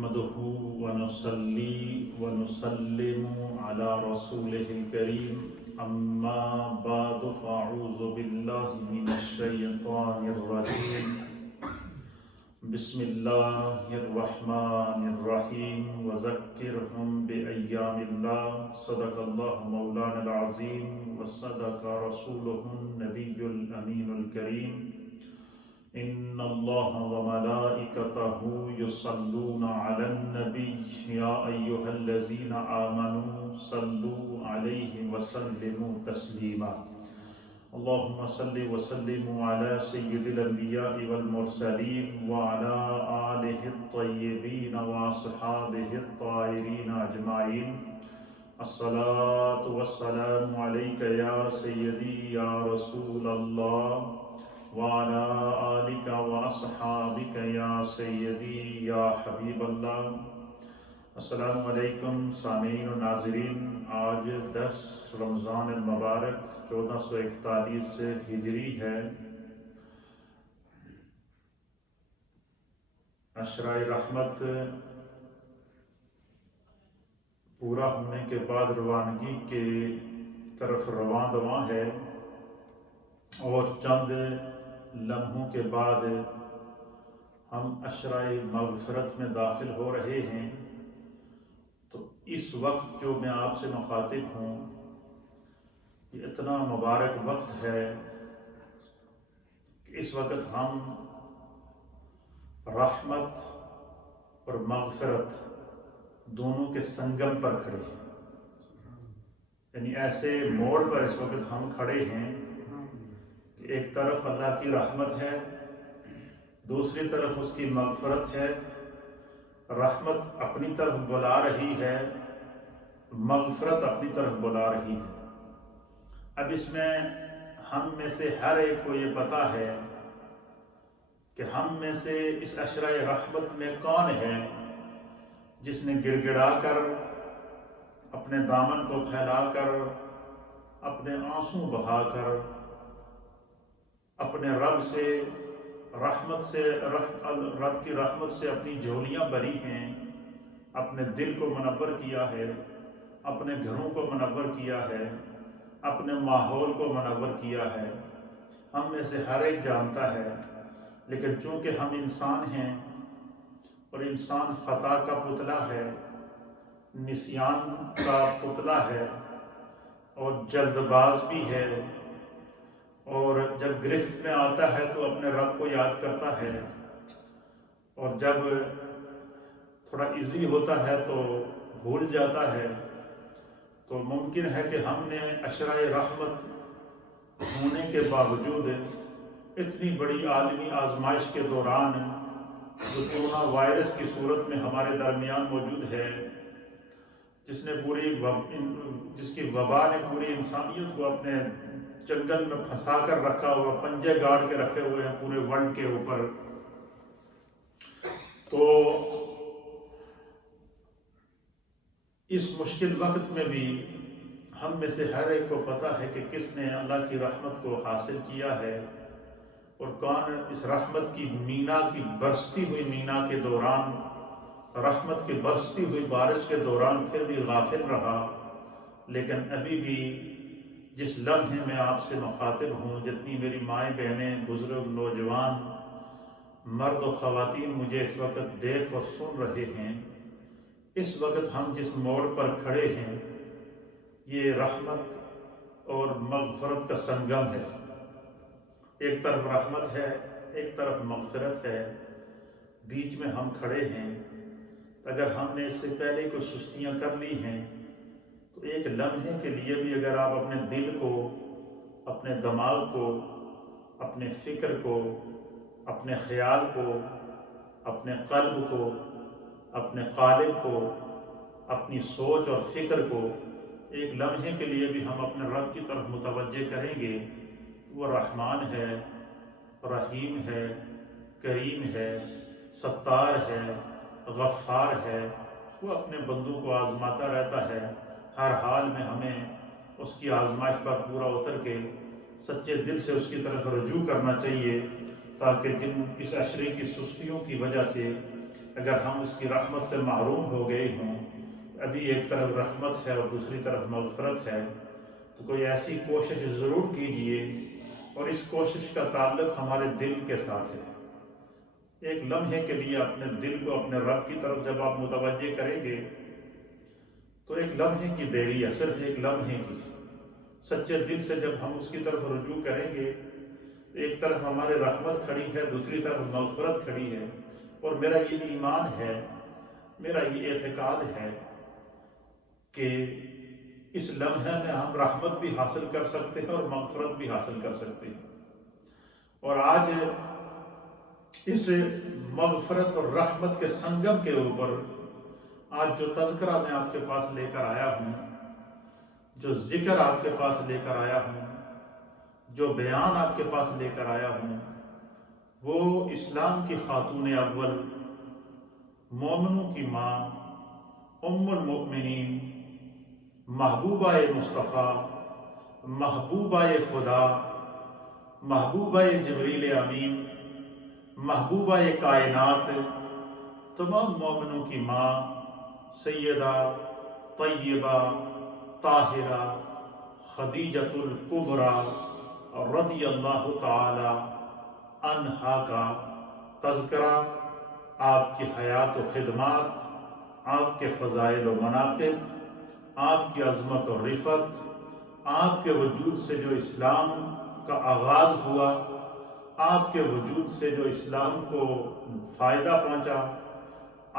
نحمده ونصلي ونسلم على رسوله الكريم أما بعد فأعوذ بالله من الشيطان الرجيم بسم الله الرحمن الرحيم وذكرهم بأيام الله صدق الله مولانا العظيم وصدق رسوله النبي الأمين الكريم إن الله وملائكته يصلون على النبي يا أيها الذين آمنوا صلوا عليه وسلموا تسليما اللهم صل وسلم على سيد الأنبياء والمرسلين وعلى آله الطيبين وأصحابه الطاهرين أجمعين الصلاة والسلام عليك يا سيدي يا رسول الله وعلى آلك وأصحابك يا سيدي یا حبیب اللہ۔ السلام علیکم سامعین و ناظرین، آج 10 رمضان المبارک 1441 ہجری ہے۔ عشرہ رحمت پورا ہونے کے بعد روانگی کے طرف رواں دواں ہے، اور چند لمحوں کے بعد ہم عشرہ مغفرت میں داخل ہو رہے ہیں۔ تو اس وقت جو میں آپ سے مخاطب ہوں، یہ اتنا مبارک وقت ہے کہ اس وقت ہم رحمت اور مغفرت دونوں کے سنگم پر کھڑے ہیں، یعنی ایسے موڑ پر اس وقت ہم کھڑے ہیں کہ ایک طرف اللہ کی رحمت ہے، دوسری طرف اس کی مغفرت ہے۔ رحمت اپنی طرف بلا رہی ہے، مغفرت اپنی طرف بلا رہی ہے۔ اب اس میں ہم میں سے ہر ایک کو یہ پتہ ہے کہ ہم میں سے اس عشرہ رحمت میں کون ہے جس نے گڑ گڑا کر، اپنے دامن کو پھیلا کر، اپنے آنسو بہا کر اپنے رب کی رحمت سے اپنی جھولیاں بھری ہیں، اپنے دل کو منور کیا ہے، اپنے گھروں کو منور کیا ہے، اپنے ماحول کو منور کیا ہے۔ ہم میں سے ہر ایک جانتا ہے، لیکن چونکہ ہم انسان ہیں اور انسان خطا کا پتلا ہے، نسیان کا پتلا ہے، اور جلد باز بھی ہے، اور جب گرفت میں آتا ہے تو اپنے رب کو یاد کرتا ہے، اور جب تھوڑا ایزی ہوتا ہے تو بھول جاتا ہے۔ تو ممکن ہے کہ ہم نے عشرہ رحمت ہونے کے باوجود اتنی بڑی عالمی آزمائش کے دوران جو کورونا وائرس کی صورت میں ہمارے درمیان موجود ہے، جس کی وبا نے پوری انسانیت کو اپنے جنگل میں پھنسا کر رکھا ہوا، پنجے گاڑ کے رکھے ہوئے ہیں پورے ورلڈ کے اوپر۔ تو اس مشکل وقت میں بھی ہم میں سے ہر ایک کو پتہ ہے کہ کس نے اللہ کی رحمت کو حاصل کیا ہے، اور کون اس رحمت کی برستی ہوئی مینا کے دوران، رحمت کی برستی ہوئی بارش کے دوران پھر بھی غافل رہا۔ لیکن ابھی بھی جس لمحے میں آپ سے مخاطب ہوں، جتنی میری مائیں بہنیں، بزرگ، نوجوان، مرد و خواتین مجھے اس وقت دیکھ اور سن رہے ہیں، اس وقت ہم جس موڑ پر کھڑے ہیں یہ رحمت اور مغفرت کا سنگم ہے۔ ایک طرف رحمت ہے، ایک طرف مغفرت ہے، بیچ میں ہم کھڑے ہیں۔ اگر ہم نے اس سے پہلے کوئی سستیاں کر لی ہیں تو ایک لمحے کے لیے بھی اگر آپ اپنے دل کو، اپنے دماغ کو، اپنے فکر کو، اپنے خیال کو، اپنے قلب کو، اپنے قالب کو، اپنی سوچ اور فکر کو ایک لمحے کے لیے بھی ہم اپنے رب کی طرف متوجہ کریں گے، وہ رحمان ہے، رحیم ہے، کریم ہے، ستار ہے، غفار ہے۔ وہ اپنے بندوں کو آزماتا رہتا ہے۔ ہر حال میں ہمیں اس کی آزمائش پر پورا اتر کے سچے دل سے اس کی طرف رجوع کرنا چاہیے، تاکہ جن اس عشرے کی سستیوں کی وجہ سے اگر ہم اس کی رحمت سے محروم ہو گئے ہوں، ابھی ایک طرف رحمت ہے اور دوسری طرف مغفرت ہے، تو کوئی ایسی کوشش ضرور کیجئے، اور اس کوشش کا تعلق ہمارے دل کے ساتھ ہے۔ ایک لمحے کے لیے اپنے دل کو اپنے رب کی طرف جب آپ متوجہ کریں گے تو ایک لمحے کی دیری ہے، صرف ایک لمحے کی، سچے دل سے جب ہم اس کی طرف رجوع کریں گے، ایک طرف ہمارے رحمت کھڑی ہے، دوسری طرف مغفرت کھڑی ہے، اور میرا یہ ایمان ہے، میرا یہ اعتقاد ہے کہ اس لمحے میں ہم رحمت بھی حاصل کر سکتے ہیں اور مغفرت بھی حاصل کر سکتے ہیں۔ اور آج اس مغفرت اور رحمت کے سنگم کے اوپر آج جو تذکرہ میں آپ کے پاس لے کر آیا ہوں، جو ذکر آپ کے پاس لے کر آیا ہوں، جو بیان آپ کے پاس لے کر آیا ہوں، وہ اسلام کی خاتون اول، مومنوں کی ماں، ام المؤمنین، محبوبہ مصطفیٰ، محبوبہ خدا، محبوبہ جبریل امین، محبوبہ کائنات، تمام مومنوں کی ماں، سیدہ طیبہ طاہرہ خدیجۃ الکبریٰ رضی اللہ تعالی عنہا کا تذکرہ، آپ کی حیات و خدمات، آپ کے فضائل و مناقب، آپ کی عظمت و رفعت، آپ کے وجود سے جو اسلام کا آغاز ہوا، آپ کے وجود سے جو اسلام کو فائدہ پہنچا،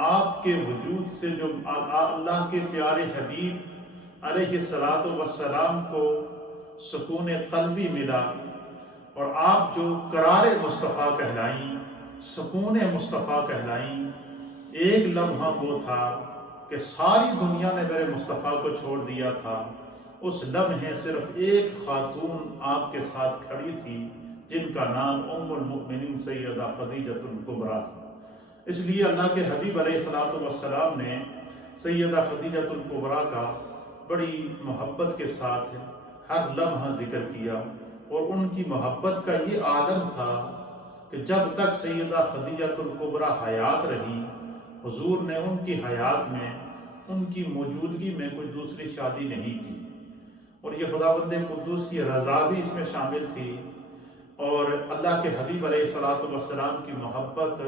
آپ کے وجود سے جو اللہ کے پیارے حبیب علیہ السلام کو سکون قلبی ملا، اور آپ جو قرار مصطفیٰ کہلائیں، سکون مصطفیٰ کہلائیں، ایک لمحہ وہ تھا کہ ساری دنیا نے میرے مصطفیٰ کو چھوڑ دیا تھا، اس لمحے صرف ایک خاتون آپ کے ساتھ کھڑی تھی جن کا نام ام المؤمنین سیدہ خدیجۃ الکبریٰ تھا۔ اس لیے اللہ کے حبیب علیہ السلام نے سیدہ خدیجۃ الکبریٰ کا بڑی محبت کے ساتھ ہر لمحہ ذکر کیا، اور ان کی محبت کا یہ عالم تھا کہ جب تک سیدہ خدیجۃ الکبریٰ حیات رہی، حضور نے ان کی حیات میں، ان کی موجودگی میں کوئی دوسری شادی نہیں کی، اور یہ خداوند قدوس کی رضا بھی اس میں شامل تھی، اور اللہ کے حبیب علیہ السلام کی محبت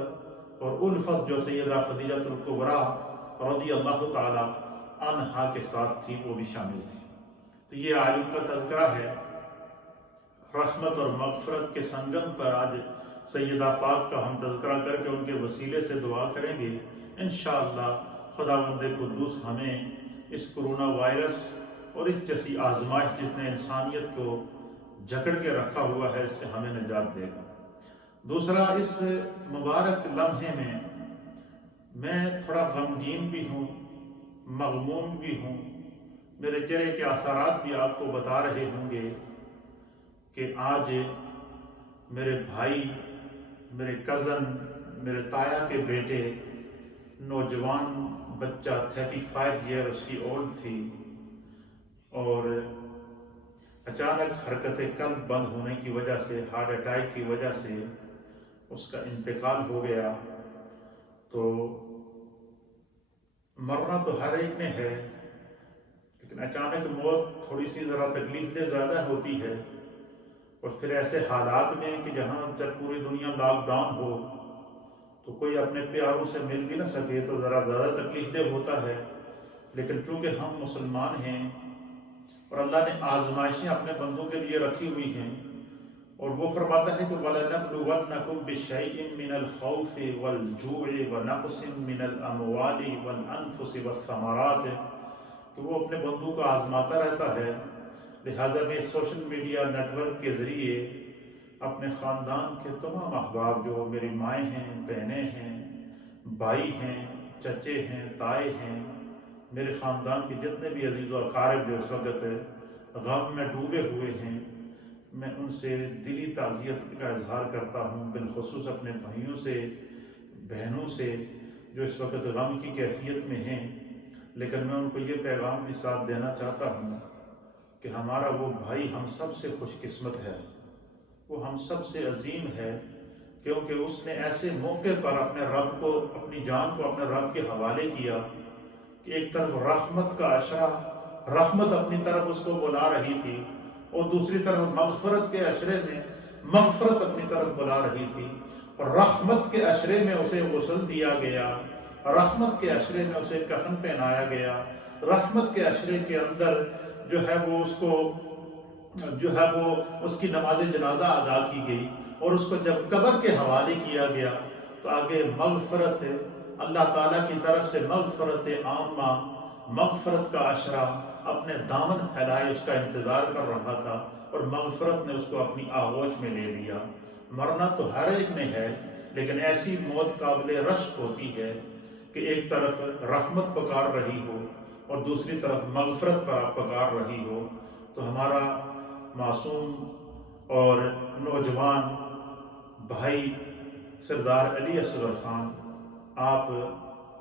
اور الفت جو سیدہ خدیجۃ الکبریٰ رضی اللہ تعالی عنہا کے ساتھ تھی وہ بھی شامل تھی۔ تو یہ عالم کا تذکرہ ہے، رحمت اور مغفرت کے سنگم پر آج سیدہ پاک کا ہم تذکرہ کر کے ان کے وسیلے سے دعا کریں گے۔ انشاءاللہ خداوند قدوس ہمیں اس کرونا وائرس اور اس جیسی آزمائش جس نے انسانیت کو جکڑ کے رکھا ہوا ہے، اس سے ہمیں نجات دے گا۔ دوسرا، اس مبارک لمحے میں تھوڑا غمگین بھی ہوں، مغموم بھی ہوں، میرے چہرے کے اثرات بھی آپ کو بتا رہے ہوں گے کہ آج میرے بھائی، میرے کزن، میرے تایا کے بیٹے، نوجوان بچہ 35 ایئر اس کی اولڈ تھی، اور اچانک حرکت قلب بند ہونے کی وجہ سے، ہارٹ اٹیک کی وجہ سے اس کا انتقال ہو گیا۔ تو مرنا تو ہر ایک نے ہے، لیکن اچانک موت تھوڑی سی ذرا تکلیف دہ زیادہ ہوتی ہے، اور پھر ایسے حالات میں کہ جہاں جب پوری دنیا لاک ڈاؤن ہو تو کوئی اپنے پیاروں سے مل بھی نہ سکے تو ذرا زیادہ تکلیف دہ ہوتا ہے۔ لیکن چونکہ ہم مسلمان ہیں اور اللہ نے آزمائشیں اپنے بندوں کے لیے رکھی ہوئی ہیں، اور وہ فرماتا ہے کہ وَلَنَبْلُوَنَّكُمْ بِشَيْءٍ مِّنَ الْخَوْفِ وَالْجُوعِ وَنَقْصٍ مِّنَ الْأَمْوَالِ وَالْأَنفُسِ وَالثَّمَرَاتِ، کہ وہ اپنے بندوں کو آزماتا رہتا ہے۔ لہٰذا میں سوشل میڈیا نیٹ ورک کے ذریعے اپنے خاندان کے تمام احباب، جو میری مائیں ہیں، بہنیں ہیں، بھائی ہیں، چچے ہیں، تائے ہیں، میرے خاندان کے جتنے بھی عزیز و اقارب جو اس وقت غم میں ڈوبے ہوئے ہیں، میں ان سے دلی تعزیت کا اظہار کرتا ہوں، بالخصوص اپنے بھائیوں سے، بہنوں سے جو اس وقت غم کی کیفیت میں ہیں۔ لیکن میں ان کو یہ پیغام بھی ساتھ دینا چاہتا ہوں کہ ہمارا وہ بھائی ہم سب سے خوش قسمت ہے، وہ ہم سب سے عظیم ہے کیونکہ اس نے ایسے موقع پر اپنے رب کو، اپنی جان کو اپنے رب کے حوالے کیا کہ ایک طرف رحمت کا عشرہ، رحمت اپنی طرف اس کو بلا رہی تھی، اور دوسری طرف مغفرت کے عشرے میں مغفرت اپنی طرف بلا رہی تھی، اور رحمت کے عشرے میں اسے غسل دیا گیا، رحمت کے عشرے میں اسے کفن پہنایا گیا، رحمت کے عشرے کے اندر جو ہے وہ اس کو اس کی نماز جنازہ ادا کی گئی، اور اس کو جب قبر کے حوالے کیا گیا تو آگے مغفرت، اللہ تعالیٰ کی طرف سے مغفرت عامہ، مغفرت کا عشرہ اپنے دامن پھیلائے اس کا انتظار کر رہا تھا، اور مغفرت نے اس کو اپنی آغوش میں لے لیا۔ مرنا تو ہر ایک میں ہے، لیکن ایسی موت قابل رشک ہوتی ہے کہ ایک طرف رحمت پکار رہی ہو اور دوسری طرف مغفرت پر پکار رہی ہو۔ تو ہمارا معصوم اور نوجوان بھائی سردار علی اصغر خان، آپ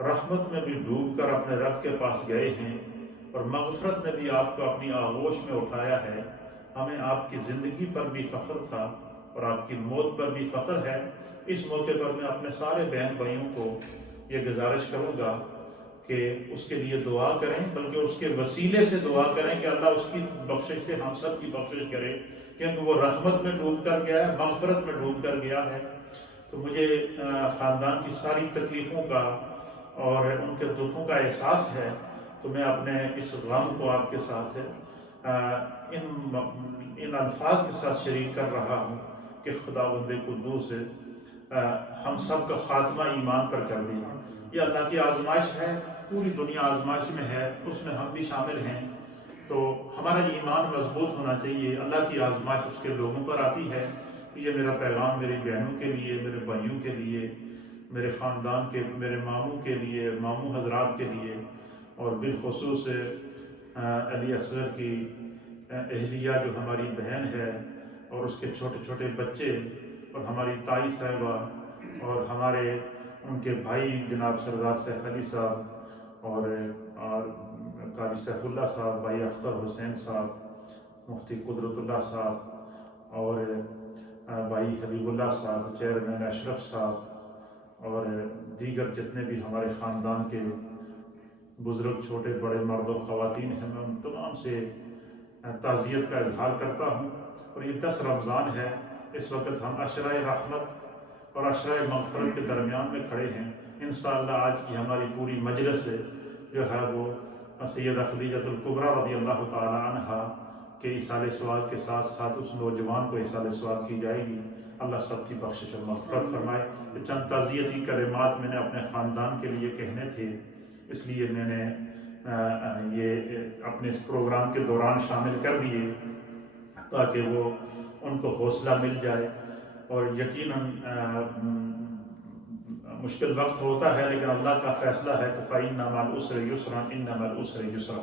رحمت میں بھی ڈوب کر اپنے رب کے پاس گئے ہیں، اور مغفرت نے بھی آپ کو اپنی آغوش میں اٹھایا ہے۔ ہمیں آپ کی زندگی پر بھی فخر تھا اور آپ کی موت پر بھی فخر ہے۔ اس موقع پر میں اپنے سارے بہن بھائیوں کو یہ گزارش کروں گا کہ اس کے لیے دعا کریں، بلکہ اس کے وسیلے سے دعا کریں کہ اللہ اس کی بخشش سے ہم سب کی بخشش کرے، کیونکہ وہ رحمت میں ڈوب کر گیا ہے، مغفرت میں ڈوب کر گیا ہے۔ تو مجھے خاندان کی ساری تکلیفوں کا اور ان کے دکھوں کا احساس ہے، تو میں اپنے اس غم کو آپ کے ساتھ ان الفاظ کے ساتھ شریک کر رہا ہوں کہ خداوند قدوس ہم سب کا خاتمہ ایمان پر کر دے۔ یہ اللہ کی آزمائش ہے، پوری دنیا آزمائش میں ہے، اس میں ہم بھی شامل ہیں۔ تو ہمارا ایمان مضبوط ہونا چاہیے، اللہ کی آزمائش اس کے لوگوں پر آتی ہے۔ یہ میرا پیغام میری بہنوں کے لیے، میرے بھائیوں کے لیے، میرے خاندان کے، میرے ماموں کے لیے، ماموں حضرات کے لیے، اور بالخصوص علی اصغر کی اہلیہ جو ہماری بہن ہے، اور اس کے چھوٹے چھوٹے بچے، اور ہماری تائی صاحبہ، اور ہمارے ان کے بھائی جناب سردار سیف علی صاحب، اور قاری سیف اللہ صاحب، بھائی اختر حسین صاحب، مفتی قدرت اللہ صاحب، اور بھائی حبیب اللہ صاحب، چیئرمین اشرف صاحب، اور دیگر جتنے بھی ہمارے خاندان کے بزرگ، چھوٹے بڑے، مرد و خواتین ہیں، میں ان تمام سے تعزیت کا اظہار کرتا ہوں۔ اور یہ 10 رمضان ہے، اس وقت ہم عشرہ رحمت اور عشرہ مغفرت کے درمیان میں کھڑے ہیں۔ انشاءاللہ آج کی ہماری پوری مجلس جو ہے وہ سیدہ خدیجہ الکبریٰ رضی اللہ تعالی عنہا کے ایصال ثواب کے ساتھ ساتھ اس نوجوان کو ایصال ثواب کی جائے گی۔ اللہ سب کی بخشش اور مغفرت فرمائے۔ یہ چند تعزیتی کلمات میں نے اپنے خاندان کے لیے کہنے تھے، اس لیے میں نے یہ اپنے اس پروگرام کے دوران شامل کر دیے تاکہ وہ ان کو حوصلہ مل جائے۔ اور یقیناً مشکل وقت ہوتا ہے، لیکن اللہ کا فیصلہ ہے کہ فَإِنَّ مَعَ الْعُسْرِ يُسْرًا إِنَّ مَعَ الْعُسْرِ يُسْرًا۔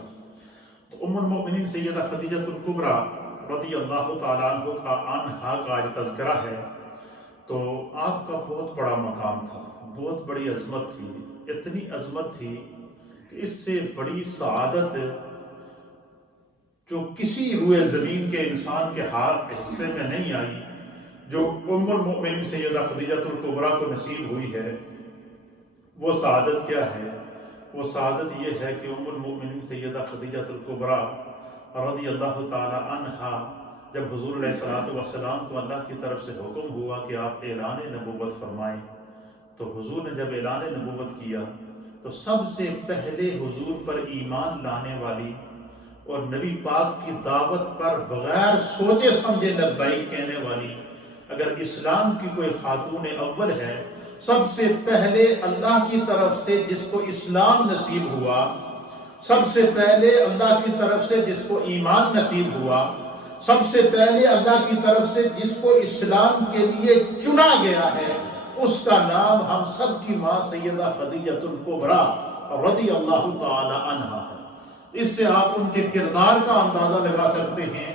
تو ام المؤمنین سیدہ خدیجہ الکبریٰ رضی اللہ تعالیٰ عنہا کا آج تذکرہ ہے۔ تو آپ کا بہت بڑا مقام تھا، بہت بڑی عظمت تھی، اتنی عظمت تھی کہ اس سے بڑی سعادت جو کسی روئے زمین کے انسان کے ہاتھ حصے میں نہیں آئی، جو ام المؤمنین سیدہ خدیجہ الکبریٰ کو نصیب ہوئی ہے، وہ سعادت کیا ہے؟ وہ سعادت یہ ہے کہ ام المؤمنین سیدہ خدیجہ الکبریٰ رضی اللہ تعالی عنہا جب حضور علیہ السلام کو اللہ کی طرف سے حکم ہوا کہ آپ اعلان نبوت فرمائیں، تو حضور نے جب اعلان نبوت کیا تو سب سے پہلے حضور پر ایمان لانے والی اور نبی پاک کی دعوت پر بغیر سوچے سمجھے لبیک کہنے والی اگر اسلام کی کوئی خاتون اول ہے، سب سے پہلے اللہ کی طرف سے جس کو اسلام نصیب ہوا، سب سے پہلے اللہ کی طرف سے جس کو ایمان نصیب ہوا، سب سے پہلے اللہ کی طرف سے جس کو اسلام کے لیے چنا گیا ہے، اس کا نام ہم سب کی ماں سیدہ خدیجہ الکبریٰ رضی اللہ تعالی عنہا ہے۔ اس سے آپ ان کے کردار کا اندازہ لگا سکتے ہیں،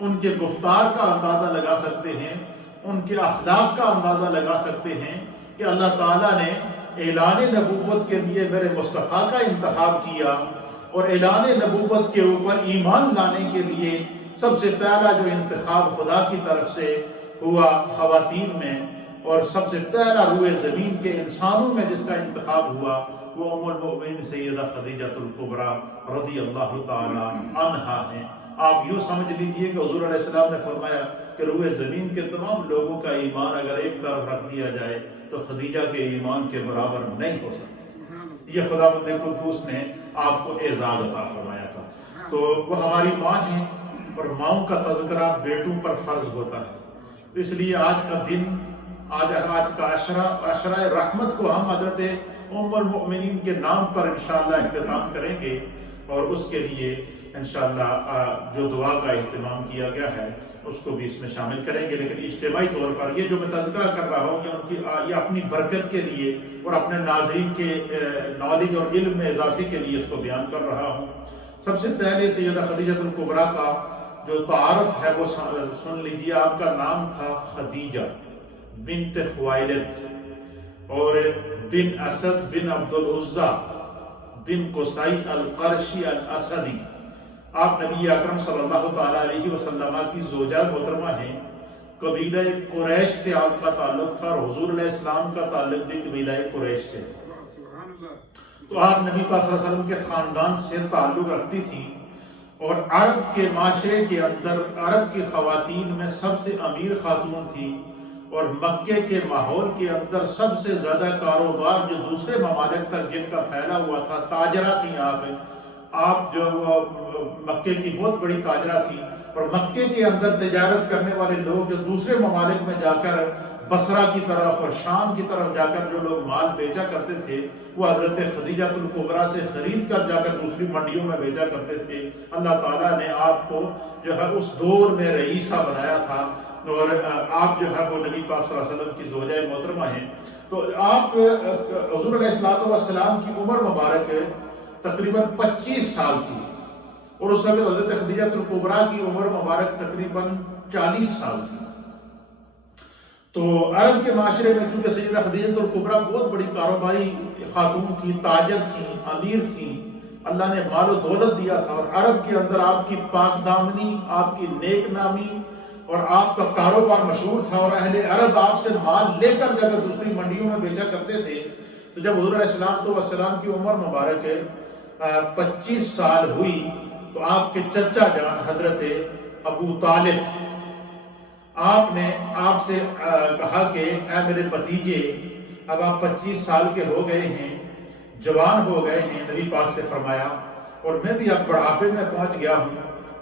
ان کے گفتار کا اندازہ لگا سکتے ہیں، ان کے اخلاق کا اندازہ لگا سکتے ہیں کہ اللہ تعالیٰ نے اعلان نبوت کے لیے میرے مصطفیٰ کا انتخاب کیا، اور اعلان نبوت کے اوپر ایمان لانے کے لیے سب سے پہلا جو انتخاب خدا کی طرف سے ہوا خواتین میں، اور سب سے پہلا روئے زمین کے انسانوں میں جس کا انتخاب ہوا وہ ام المؤمنین سیدہ خدیجۃ الکبریٰ رضی اللہ تعالی عنہا ہیں۔ آپ یوں سمجھ لیجئے کہ حضور علیہ السلام نے فرمایا کہ روئے زمین کے تمام لوگوں کا ایمان اگر ایک طرف رکھ دیا جائے تو خدیجہ کے ایمان کے برابر نہیں ہو سکتا۔ یہ خداوند قدوس نے آپ کو اعزاز عطا فرمایا تھا۔ تو وہ ہماری ماں ہیں اور ماؤں کا تذکرہ بیٹوں پر فرض ہوتا ہے، تو اس لیے آج کا دن، آج کا عشرہ رحمت کو ہم حضرت ام المؤمنین کے نام پر انشاءاللہ اہتمام کریں گے، اور اس کے لیے انشاءاللہ جو دعا کا اہتمام کیا گیا ہے اس کو بھی اس میں شامل کریں گے۔ لیکن اجتماعی طور پر یہ جو میں تذکرہ کر رہا ہوں یہ اپنی برکت کے لیے اور اپنے ناظرین کے نالج اور علم میں اضافے کے لیے اس کو بیان کر رہا ہوں۔ سب سے پہلے سیدہ خدیجۃ الکبریٰ کا جو تعارف ہے وہ سن لیجیے۔ آپ کا نام تھا خدیجہ بنت خوائلد اور بن اسد بن عبد العزیٰ بن قصی القرشی الاسدی۔ آپ نبی اکرم صلی اللہ تعالیٰ علیہ وسلم کی زوجہ محترمہ ہیں۔ قبیلہ قریش سے آپ کا تعلق تھا اور حضور علیہ السلام کا تعلق بھی قبیلہ قریش سے تھا، تو آپ نبی پاک صلی اللہ علیہ وسلم کے خاندان سے تعلق رکھتی تھیں، اور عرب کے معاشرے کے اندر عرب کی خواتین میں سب سے امیر خاتون تھی، اور مکے کے ماحول کے اندر سب سے زیادہ کاروبار جو دوسرے ممالک تک جن کا پھیلا ہوا تھا، تاجرہ تھیں آپ جو مکے کی بہت بڑی تاجرہ تھی، اور مکے کے اندر تجارت کرنے والے لوگ جو دوسرے ممالک میں جا کر بصرہ کی طرف اور شام کی طرف جا کر جو لوگ مال بیچا کرتے تھے وہ حضرت خدیجۃ الکبریٰ سے خرید کر جا کر دوسری منڈیوں میں بیچا کرتے تھے۔ اللہ تعالیٰ نے آپ کو جو ہے اس دور میں رئیسہ بنایا تھا، اور آپ جو ہے وہ نبی پاک صلی اللہ علیہ وسلم کی زوجہ محترمہ ہیں۔ تو آپ حضور علیہ السلام کی عمر مبارک تقریباً 25 سال تھی، اور اس وقت حضرت خدیجۃ الکبریٰ کی عمر مبارک تقریباً 40 سال تھی۔ تو عرب کے معاشرے میں کیونکہ سیدہ خدیجۃ الکبریٰ بہت بڑی کاروباری خاتون تھی، تاجر تھیں، امیر تھیں، اللہ نے مال و دولت دیا تھا، اور عرب کے اندر آپ کی پاک دامنی، آپ کی نیک نامی اور آپ کا کاروبار مشہور تھا، اور اہل عرب آپ سے مال لے کر جا کر دوسری منڈیوں میں بیچا کرتے تھے۔ تو جب حضور علیہ السلام کی عمر مبارک 25 سال ہوئی تو آپ کے چچا جان حضرت ابو طالب، آپ نے آپ سے کہا کہ اے میرے بھتیجے، اب آپ 25 سال کے ہو گئے ہیں، جوان ہو گئے ہیں، نبی پاک سے فرمایا، اور میں بھی اب بڑھاپے میں پہنچ گیا ہوں،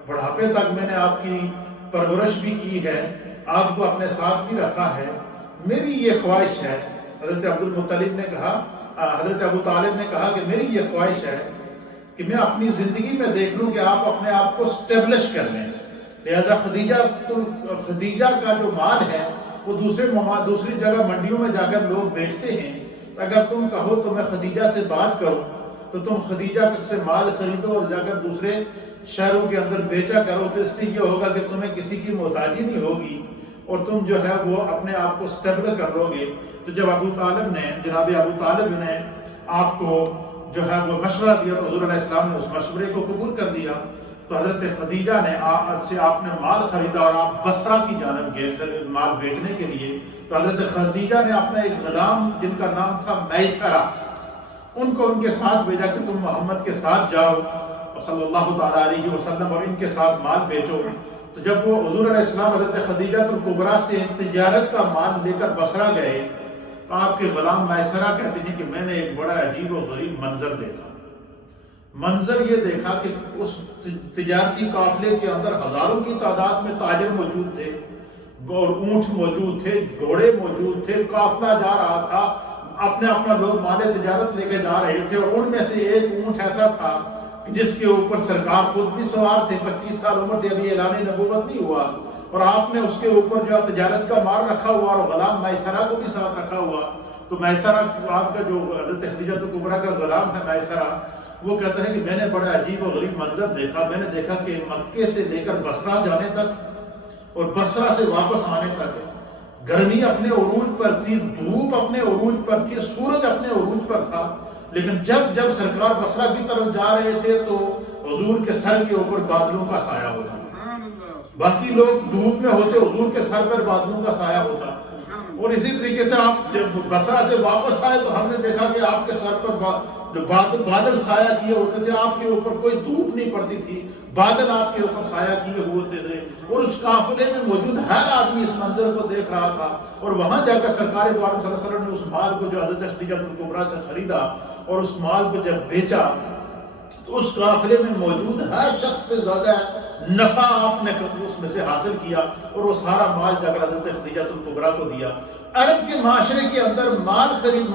بڑھاپے تک میں نے آپ کی پرورش بھی کی ہے، آپ کو اپنے ساتھ بھی رکھا ہے، میری یہ خواہش ہے۔ حضرت حضرت ابو طالب نے کہا کہ میری یہ خواہش ہے کہ میں اپنی زندگی میں دیکھ لوں کہ آپ اپنے آپ کو اسٹیبلش کر لیں، لہذا خدیجہ کا جو مال ہے وہ دوسری جگہ منڈیوں میں جا کر لوگ بیچتے ہیں، اگر تم کہو تو میں خدیجہ سے بات کروں تو تم خدیجہ سے مال خریدو اور جا کر دوسرے شہروں کے اندر بیچا کرو، تو اس سے یہ ہوگا کہ تمہیں کسی کی محتاجی نہیں ہوگی اور تم جو ہے وہ اپنے آپ کو اسٹیبل کر لو گے۔ تو جب جناب ابو طالب نے آپ کو جو ہے وہ مشورہ دیا تو حضور علیہ السلام نے اس مشورے کو قبول کر دیا، تو حضرت خدیجہ نے آپ نے مال خریدا اور آپ بصرہ کی جانب گئے مال بیچنے کے لیے۔ تو حضرت خدیجہ نے اپنا ایک غلام جن کا نام تھا میسرہ، ان کو ان کے ساتھ بھیجا کہ تم محمد کے ساتھ جاؤ صلی اللہ تعالیٰ علیہ وسلم اور ان کے ساتھ مال بیچو۔ تو جب وہ حضور علیہ السلام حضرت خدیجہ الکبریٰ سے تجارت کا مال لے کر بصرہ گئے تو آپ کے غلام میسرہ کہتے ہیں کہ میں نے ایک بڑا عجیب و غریب منظر دیکھا۔ منظر یہ دیکھا کہ اس تجارتی قافلے کے اندر ہزاروں کی تعداد میں تاجر موجود تھے اور اونٹ موجود تھے، گھوڑے موجود تھے، قافلہ جا رہا تھا، اپنا لوگ مال تجارت لے کے جا رہے تھے، اور ان میں سے ایک اونٹ ایسا تھا جس کے اوپر سرکار خود بھی سوار تھے، 25 سال عمر تھی، ابھی اعلان نبوت نہیں ہوا، اور آپ نے اس کے اوپر جو تجارت کا مال رکھا ہوا اور غلام میسرہ کو بھی ساتھ رکھا ہوا۔ تو میسرہ آپ کا جو حضرت خدیجہ الکبریٰ کا غلام ہے میسرہ، وہ کہتا ہے کہ میں نے بڑا عجیب و غریب منظر دیکھا، میں نے دیکھا کہ مکے سے لے کر بصرہ جانے تک اور بصرہ سے واپس آنے تک گرمی اپنے عروج پر تھی، دھوپ اپنے عروج پر تھی، سورج اپنے عروج پر تھا، لیکن جب سرکار بصرہ کی طرف جا رہے تھے تو حضور کے سر کے اوپر بادلوں کا سایہ ہوتا، باقی لوگ دھوپ میں ہوتے، حضور کے سر پر بادلوں کا سایہ ہوتا. اور اسی طریقے سے آپ جب بصرہ سے واپس آئے تو ہم نے دیکھا کہ آپ کے سر پر جو بادل سایہ کیے ہوتے تھے، آپ کے اوپر کوئی دھوپ نہیں پڑتی تھی، بادل آپ کے اوپر سایہ کیے ہوتے تھے. اور اس قافلے میں موجود ہر آدمی اس منظر کو دیکھ رہا تھا. اور وہاں جا کر سرکار دو عالم صلی اللہ علیہ وسلم نے اس مال کو جو حضرت خدیجہ الکبریٰ سے خریدا اور اس مال کو جب بیچا تو اس قافلے میں موجود ہر شخص سے زیادہ نفع آپ نے اس میں سے حاصل کیا اور وہ سارا مال جا کر حضرت خدیجہ الکبریٰ کو دیا. عرب کے معاشرے کے اندر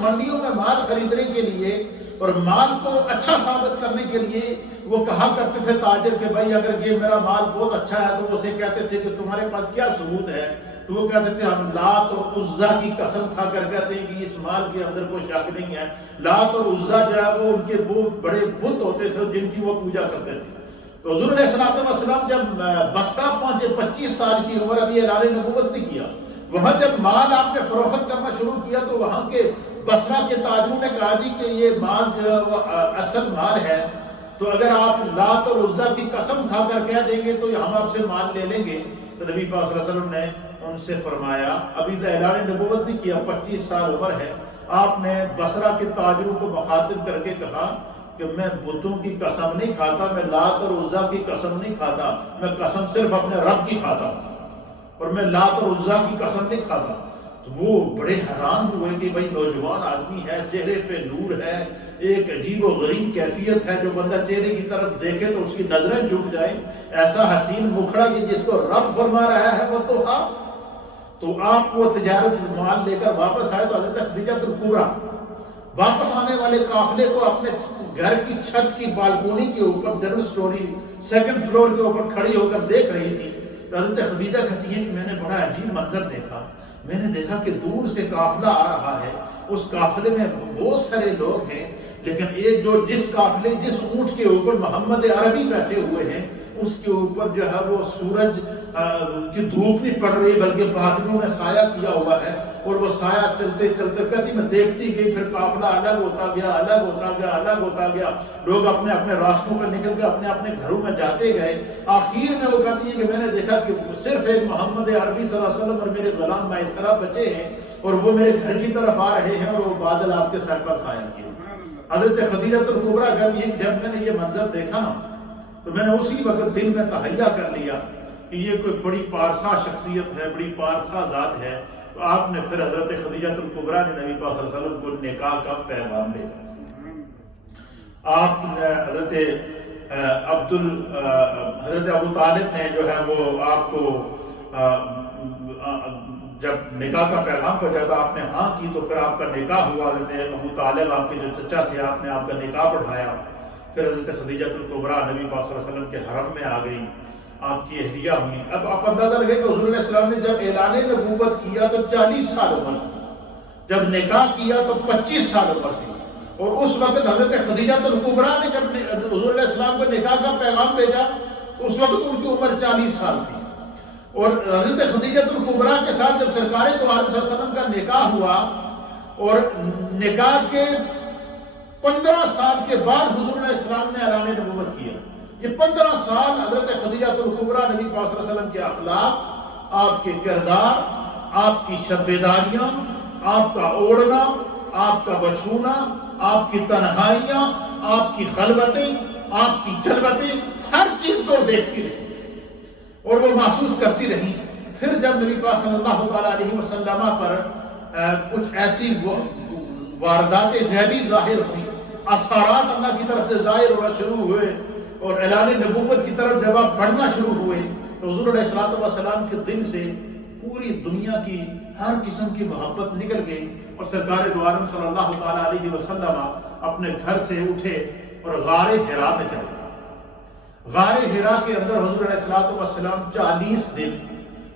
منڈیوں میں مال خریدنے کے لیے اور مال کو اچھا ثابت کرنے کے لیے وہ کہا کرتے تھے تاجر کہ بھائی اگر یہ میرا مال بہت اچھا ہے تو وہ اسے کہتے تھے کہ تمہارے پاس کیا ثبوت ہے؟ تو وہ کہتے تھے ہم لات اور عزا کی قسم کھا کر کہتے ہیں کہ اس مال کے اندر کوئی شک نہیں ہے. لات اور عزا جو ہے وہ ان کے بڑے بت ہوتے تھے جن کی وہ پوجا کرتے تھے. تو حضور علیہ السلام جب بصرہ پہنچے 25 سال کی عمر، ابھی اعلان نبوت نہیں کیا، وہاں جب مال آپ نے فروخت کرنا شروع کیا تو وہاں کے بصرہ کے تاجروں نے کہا جی کہ یہ مال جو ہے وہ اصل مال ہے، تو اگر آپ لات اور عزا کی قسم کھا کر کہہ دیں گے تو ہم آپ سے مال لے لیں گے. تو نبی پاک صلی اللہ علیہ وسلم نے ان سے فرمایا، ابھی تو اعلان نبوت نہیں کیا، 25 سال عمر ہے، آپ نے بصرہ کے تاجروں کو مخاطب کر کے کہا کہ میں بتوں کی قسم نہیں کھاتا، میں لات اور عزا کی قسم نہیں کھاتا، میں قسم صرف اپنے رب کی کھاتا ہوں اور میں لات اور عزا کی قسم نہیں کھاتا. تو وہ بڑے حیران ہوئے کہ بھائی نوجوان آدمی ہے، چہرے پہ نور ہے، ایک عجیب و غریب کیفیت ہے، جو بندہ چہرے کی طرف دیکھے تو اس کی نظریں جھک جائیں، ایسا حسین مکھڑا کہ جس کو رب فرما رہا ہے وہ تو آپ. تو آپ وہ تجارت مال لے کر واپس آئے تو حضرت خدیجہ الکبریٰ واپس آنے والے قافلے کو اپنے گھر کی چھت کی بالکونی کے اوپر ڈبل سٹوری 2nd فلور کے اوپر کھڑی ہو کر دیکھ رہی تھی. تو حضرت خدیجہ کہتی ہیں کہ میں نے بڑا عجیب منظر دیکھا. میں نے دیکھا کہ دور سے قافلہ آ رہا ہے، اس قافلے میں بہت سارے لوگ ہیں، لیکن یہ جس اونٹ کے اوپر محمد عربی بیٹھے ہوئے ہیں اس کے اوپر جو ہے وہ سورج کی دھوپ نہیں پڑ رہی بلکہ بادلوں نے سایہ کیا ہوا ہے. اور وہ سایہ چلتے چلتے کہتی میں دیکھتی گئی، پھر قافلہ الگ ہوتا گیا، لوگ اپنے اپنے راستوں پر نکل کے اپنے اپنے گھروں میں جاتے گئے. آخر میں وہ کہتی ہے کہ میں نے دیکھا کہ صرف ایک محمد عربی صلی اللہ علیہ وسلم اور میرے غلام مائسرہ بچے ہیں اور وہ میرے گھر کی طرف آ رہے ہیں اور وہ بادل آپ کے سر پر سایہ کیے. حضرت خدیجہ الکبریٰ کہتی ہے کہ جب میں نے یہ منظر دیکھا نا تو میں نے اسی وقت دل میں تہیہ کر لیا کہ یہ کوئی بڑی پارسا شخصیت ہے، بڑی پارسا ذات ہے. تو آپ نے پھر حضرت خدیجہ الکبریٰ نے نبی پاک صلی اللہ علیہ وسلم کو نکاح کا پیغام دیا. آپ نے حضرت ابو طالب نے جو ہے وہ آپ کو جب نکاح کا پیغام پہنچا تو آپ نے ہاں کی تو پھر آپ کا نکاح ہوا. حضرت ابو طالب آپ کے جو چچا تھے آپ نے آپ کا نکاح پڑھایا. پھر حضرت خدیجہ الکبریٰ نبی پاک صلی اللہ علیہ وسلم کے حرم میں آ گئی، آپ کی اہلیہ ہوئی. اب آپ اندازہ لگے کہ حضور علیہ السلام نے جب اعلان نبوت کیا تو 40 سال عمر تھی، جب نکاح کیا تو 25 سال عمر تھی. اور اس وقت حضرت خدیجہ الکبریٰ نے جب حضور علیہ السلام کو نکاح کا پیغام بھیجا تو اس وقت ان کی عمر 40 سال تھی. اور حضرت خدیجہ الکبریٰ کے ساتھ جب سرکار دو عالم صلی اللہ علیہ وسلم کا نکاح ہوا اور نکاح کے 15 سال کے بعد حضور علیہ السلام نے اعلان نبوت کیا. یہ 15 سال حضرت خدیجہ الکبریٰ نبی پاک صلی اللہ علیہ وسلم کے اخلاق، آپ کے کردار، آپ کی شب بیداریاں، آپ کا اوڑھنا، آپ کا بچھونا، آپ کی تنہائیاں، آپ کی خلوتیں، آپ کی جلوتیں، ہر چیز کو دیکھتی رہی اور وہ محسوس کرتی رہی. پھر جب نبی پاک صلی اللہ تعالیٰ علیہ وسلم پر کچھ ایسی واردات غیبی ظاہر ہوئی، اثرات اللہ کی طرف سے ظاہر ہونا شروع ہوئے اور اعلان نبوت کی طرف جب آپ بڑھنا شروع ہوئے تو حضور علیہ السلام کے دل سے پوری دنیا کی ہر قسم کی محبت نکل گئی اور سرکار دو عالم صلی اللہ تعالیٰ علیہ وسلم اپنے گھر سے اٹھے اور غار حرا میں چلے. غار حرا کے اندر حضور علیہ السلام 40 دن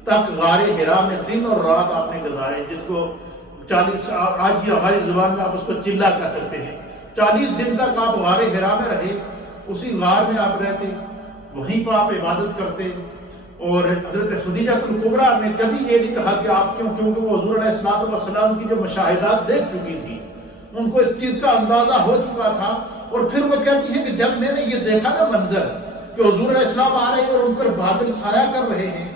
تک غار حرا میں دن اور رات آپ نے گزارے، جس کو 40 آج کی ہماری زبان میں آپ اس کو چلہ کہہ سکتے ہیں. 40 دن تک آپ غار حرا میں رہے، اسی غار میں آپ رہتے، وہیں پر آپ عبادت کرتے. اور حضرت خدیجہ الکبریٰ نے کبھی یہ نہیں کہا کہ آپ کیوں، کیونکہ وہ حضور علیہ السلام کی جو مشاہدات دیکھ چکی تھی، ان کو اس چیز کا اندازہ ہو چکا تھا. اور پھر وہ کہتی ہے کہ جب میں نے یہ دیکھا نا منظر کہ حضور علیہ السلام آ رہے ہیں اور ان پر بادل سایہ کر رہے ہیں،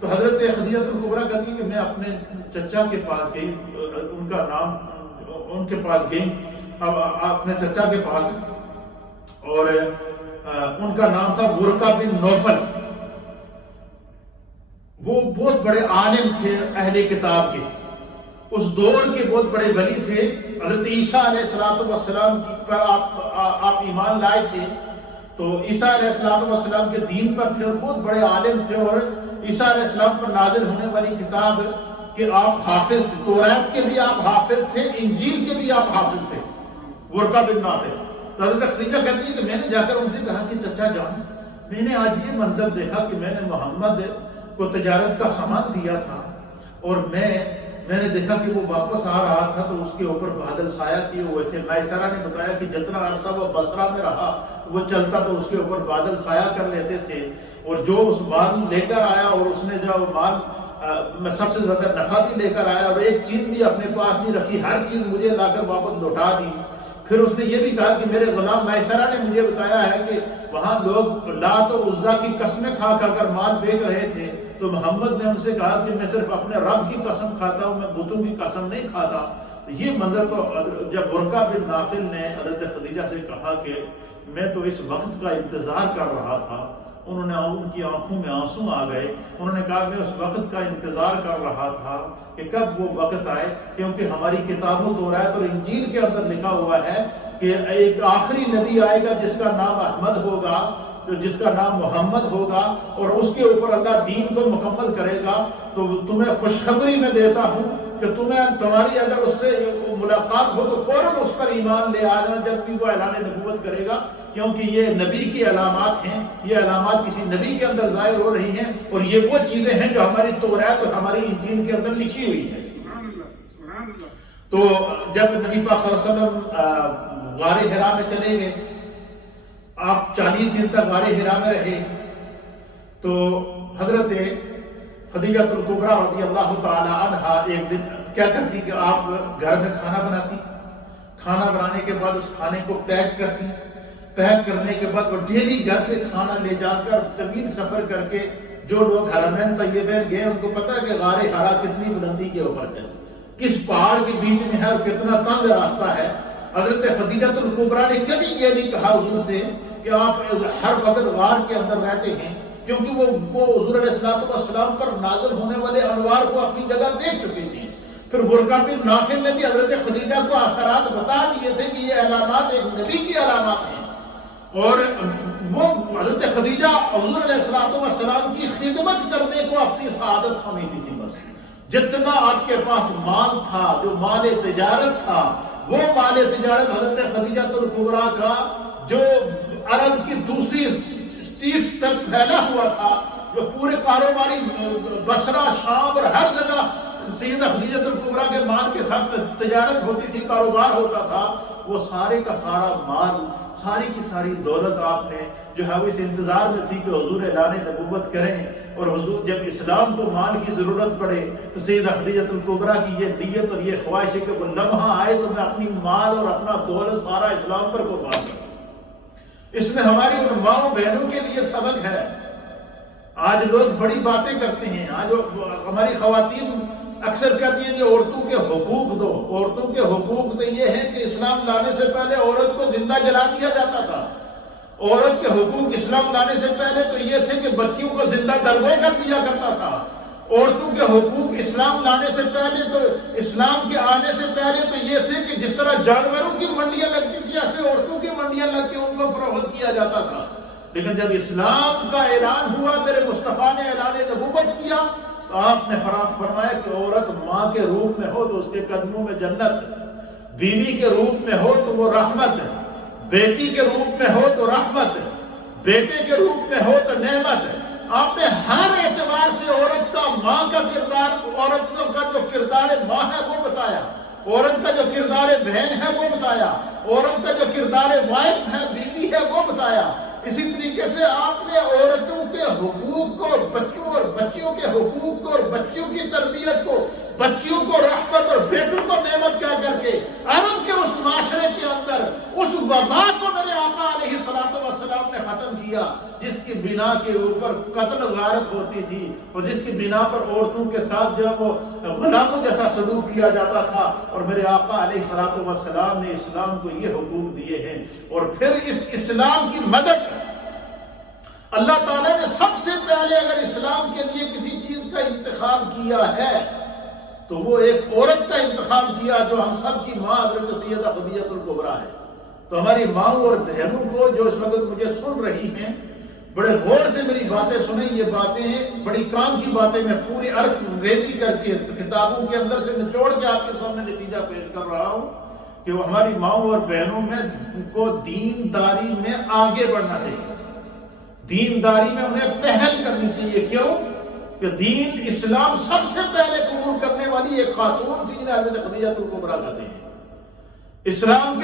تو حضرت خدیجہ الکبریٰ کہتی ہیں کہ میں اپنے چچا کے پاس گئی، ان کا نام ان کے پاس گئی، اپنے چچا کے پاس، اور ان کا نام تھا ورقہ بن نوفل۔ وہ بہت بڑے عالم تھے اہل کتاب کے، اس دور کے بہت بڑے ولی تھے۔ حضرت عیسیٰ علیہ السلام پر آپ ایمان لائے تھے، تو عیسیٰ علیہ السلام کے دین پر تھے اور بہت بڑے عالم تھے، اور عیسیٰ علیہ السلام پر نازل ہونے والی کتاب کہ آپ حافظ تھے، توریت کے بھی آپ حافظ تھے، انجیل کے بھی آپ حافظ تھے، ورقہ بن نوفل۔ تو حضرت خدیجہ کہتی ہے کہ میں نے جا کر ان سے کہا کہ چچا جان، میں نے آج یہ منظر دیکھا کہ میں نے محمد کو تجارت کا سامان دیا تھا، اور میں نے دیکھا کہ وہ واپس آ رہا تھا تو اس کے اوپر بادل سایہ کیے ہوئے تھے۔ میسرہ نے بتایا کہ جتنا عرصہ وہ بصرہ میں رہا وہ چلتا تو اس کے اوپر بادل سایہ کر لیتے تھے، اور جو اس مال لے کر آیا اور اس نے جو مال میں سب سے زیادہ نفع بھی لے کر آیا اور ایک چیز بھی اپنے پاس نہیں رکھی، ہر چیز مجھے لا کر واپس لوٹا دی۔ پھر اس نے یہ بھی کہا کہ میرے غلام میسرہ نے مجھے بتایا ہے کہ وہاں لوگ لات اور عزا کی قسمیں کھا کر مال بیچ رہے تھے، تو محمد نے ان سے کہا کہ میں صرف اپنے رب کی قسم کھاتا ہوں، میں بتوں کی قسم نہیں کھاتا۔ یہ منظر تو جب ورقہ بن نوفل نے حضرت خدیجہ سے کہا کہ میں تو اس وقت کا انتظار کر رہا تھا، انہوں نے ان کی آنکھوں میں آنسو آ گئے، انہوں نے کہا میں اس وقت کا انتظار کر رہا تھا کہ کب وہ وقت آئے، کیونکہ ہماری کتابوں توریت اور انجیل کے اندر لکھا ہوا ہے کہ ایک آخری نبی آئے گا جس کا نام احمد ہوگا، جس کا نام محمد ہوگا، اور اس کے اوپر اللہ دین کو مکمل کرے گا۔ تو تمہیں خوشخبری میں دیتا ہوں کہ تمہاری اگر اس سے ملاقات ہو تو فوراً اس پر ایمان لے آ جانا جب بھی وہ اعلان نبوت کرے گا، کیونکہ یہ نبی کی علامات ہیں، یہ علامات کسی نبی کے اندر ظاہر ہو رہی ہیں، اور یہ وہ چیزیں ہیں جو ہماری توریت اور ہماری انجیل کے اندر لکھی ہوئی ہیں۔ تو جب نبی پاک صلی اللہ علیہ وسلم غار حرا میں چلے گئے، آپ 40 دن تک غار حرا میں رہے، تو حضرت خدیجہ الکبریٰ رضی اللہ تعالی عنہا ایک دن کیا کرتی کہ آپ گھر میں کھانا بناتی، کھانا بنانے کے بعد اس کھانے کو پیک کرتی، پیک کرنے کے بعد وہ ڈیلی گھر سے کھانا لے جا کر طویل سفر کر کے، جو لوگ حرمین طیبین گئے ان کو پتا ہے کہ غار حرا کتنی بلندی کے اوپر ہے، کس پہاڑ کے بیچ میں ہے اور کتنا تنگ راستہ ہے۔ حضرت خدیجہ الکبریٰ نے کبھی یہ نہیں کہا حضور سے کہ آپ ہر وقت غار کے اندر رہتے ہیں، کیونکہ وہ حضور علیہ السلام پر نازل ہونے والے انوار کو اپنی جگہ دیکھ چکے تھے۔ پھر ورقہ بن نوفل نے بھی حضرت خدیجہ کو اثرات بتا دیے تھے کہ یہ علامات ایک نبی کی علامات ہیں، اور وہ حضرت خدیجہ حضور علیہ السلام کی خدمت کرنے کو اپنی سعادت سمجھتی تھی۔ بس جتنا آپ کے پاس مال تھا، جو مال تجارت تھا، وہ مال تجارت حضرت خدیجہ الکبریٰ کا جو عرب کی دوسری اسٹریٹس تک پھیلا ہوا تھا، جو پورے کاروباری بصرہ، شام اور ہر جگہ سیدہ خدیجہ الکبریٰ کے مال کے ساتھ تجارت ہوتی تھی، کاروبار ہوتا تھا، وہ سارے کا سارا مال، ساری کی ساری دولت آپ نے جو ہے وہ اس انتظار میں تھی کہ حضور اعلان نبوت کریں، اور حضور جب اسلام کو مال کی ضرورت پڑے تو سیدہ خدیجہ الکبریٰ کی یہ نیت اور یہ خواہش ہے کہ وہ لمحہ آئے تو میں اپنی مال اور اپنا دولت سارا اسلام پر قربان کروں۔ اس میں ہماری ان ماؤں بہنوں کے لیے سبق ہے۔ آج لوگ بڑی باتیں کرتے ہیں، آج ہماری خواتین اکثر کہتی ہیں کہ عورتوں کے حقوق دو، عورتوں کے حقوق تو یہ ہے کہ اسلام لانے سے پہلے عورت کو زندہ جلا دیا جاتا تھا، عورت کے حقوق اسلام لانے سے پہلے تو یہ تھے کہ بچیوں کو زندہ درگو کر دیا کرتا تھا، عورتوں کے حقوق اسلام لانے سے پہلے تو، اسلام کے آنے سے پہلے تو یہ تھے کہ جس طرح جانوروں کی منڈیاں لگتی تھی ایسے عورتوں کی منڈیاں لگ کے ان کو فروخت کیا جاتا تھا۔ لیکن جب اسلام کا اعلان ہوا، میرے مصطفیٰ نے اعلان نبوت کیا، تو آپ نے فرمایا کہ عورت ماں کے روپ میں ہو تو اس کے قدموں میں جنت، بیوی کے روپ میں ہو تو وہ رحمت، بیٹی کے روپ میں ہو تو رحمت، بیٹے کے روپ میں ہو تو نعمت۔ آپ نے ہر اعتبار سے عورت کا ماں کا کردار، عورت کا جو کردار ماں ہے وہ بتایا، عورت کا جو کردار بہن ہے وہ بتایا، عورت کا جو کردار وائف ہے، بیوی ہے وہ بتایا۔ اسی طریقے سے آپ نے عورتوں کے حقوق کو، بچوں اور بچیوں کے حقوق کو اور بچیوں کی تربیت کو، بچیوں کو رحمت اور بیٹوں کو نعمت کہہ کر کے عرب کے اس معاشرے کے اندر اس وبا کو میرے آقا علیہ السلام نے ختم کیا جس کی بنا کے اوپر قتل غارت ہوتی تھی اور جس کی بنا پر عورتوں کے ساتھ جو وہ غلاموں جیسا سلوک کیا جاتا تھا، اور میرے آقا علیہ الصلوۃ والسلام نے اسلام کو یہ حقوق دیے ہیں۔ اور پھر اس اسلام کی مدد اللہ تعالیٰ نے سب سے پہلے اگر اسلام کے لیے کسی چیز کا انتخاب کیا ہے تو وہ ایک عورت کا انتخاب کیا جو ہم سب کی ماں حضرت سیدہ خدیجہ الکبریٰ ہے۔ تو ہماری ماؤں اور بہنوں کو جو اس وقت مجھے سن رہی ہیں، بڑے غور سے میری باتیں سنیں۔ یہ باتیں بڑی کام کی باتیں میں پوری عرق ریزی کر کے کتابوں کے اندر سے نچوڑ کے آپ کے سامنے نتیجہ پیش کر رہا ہوں کہ وہ ہماری ماؤں اور بہنوں میں کو دینداری میں آگے بڑھنا چاہیے، دینداری میں انہیں پہل کرنی چاہیے۔ کیوں کہ دین اسلام سب سے پہلے قبول کرنے والی ایک خاتون تھی جنہیں حضرت خدیجہ الکبریٰ کہتے ہیں۔ اسلام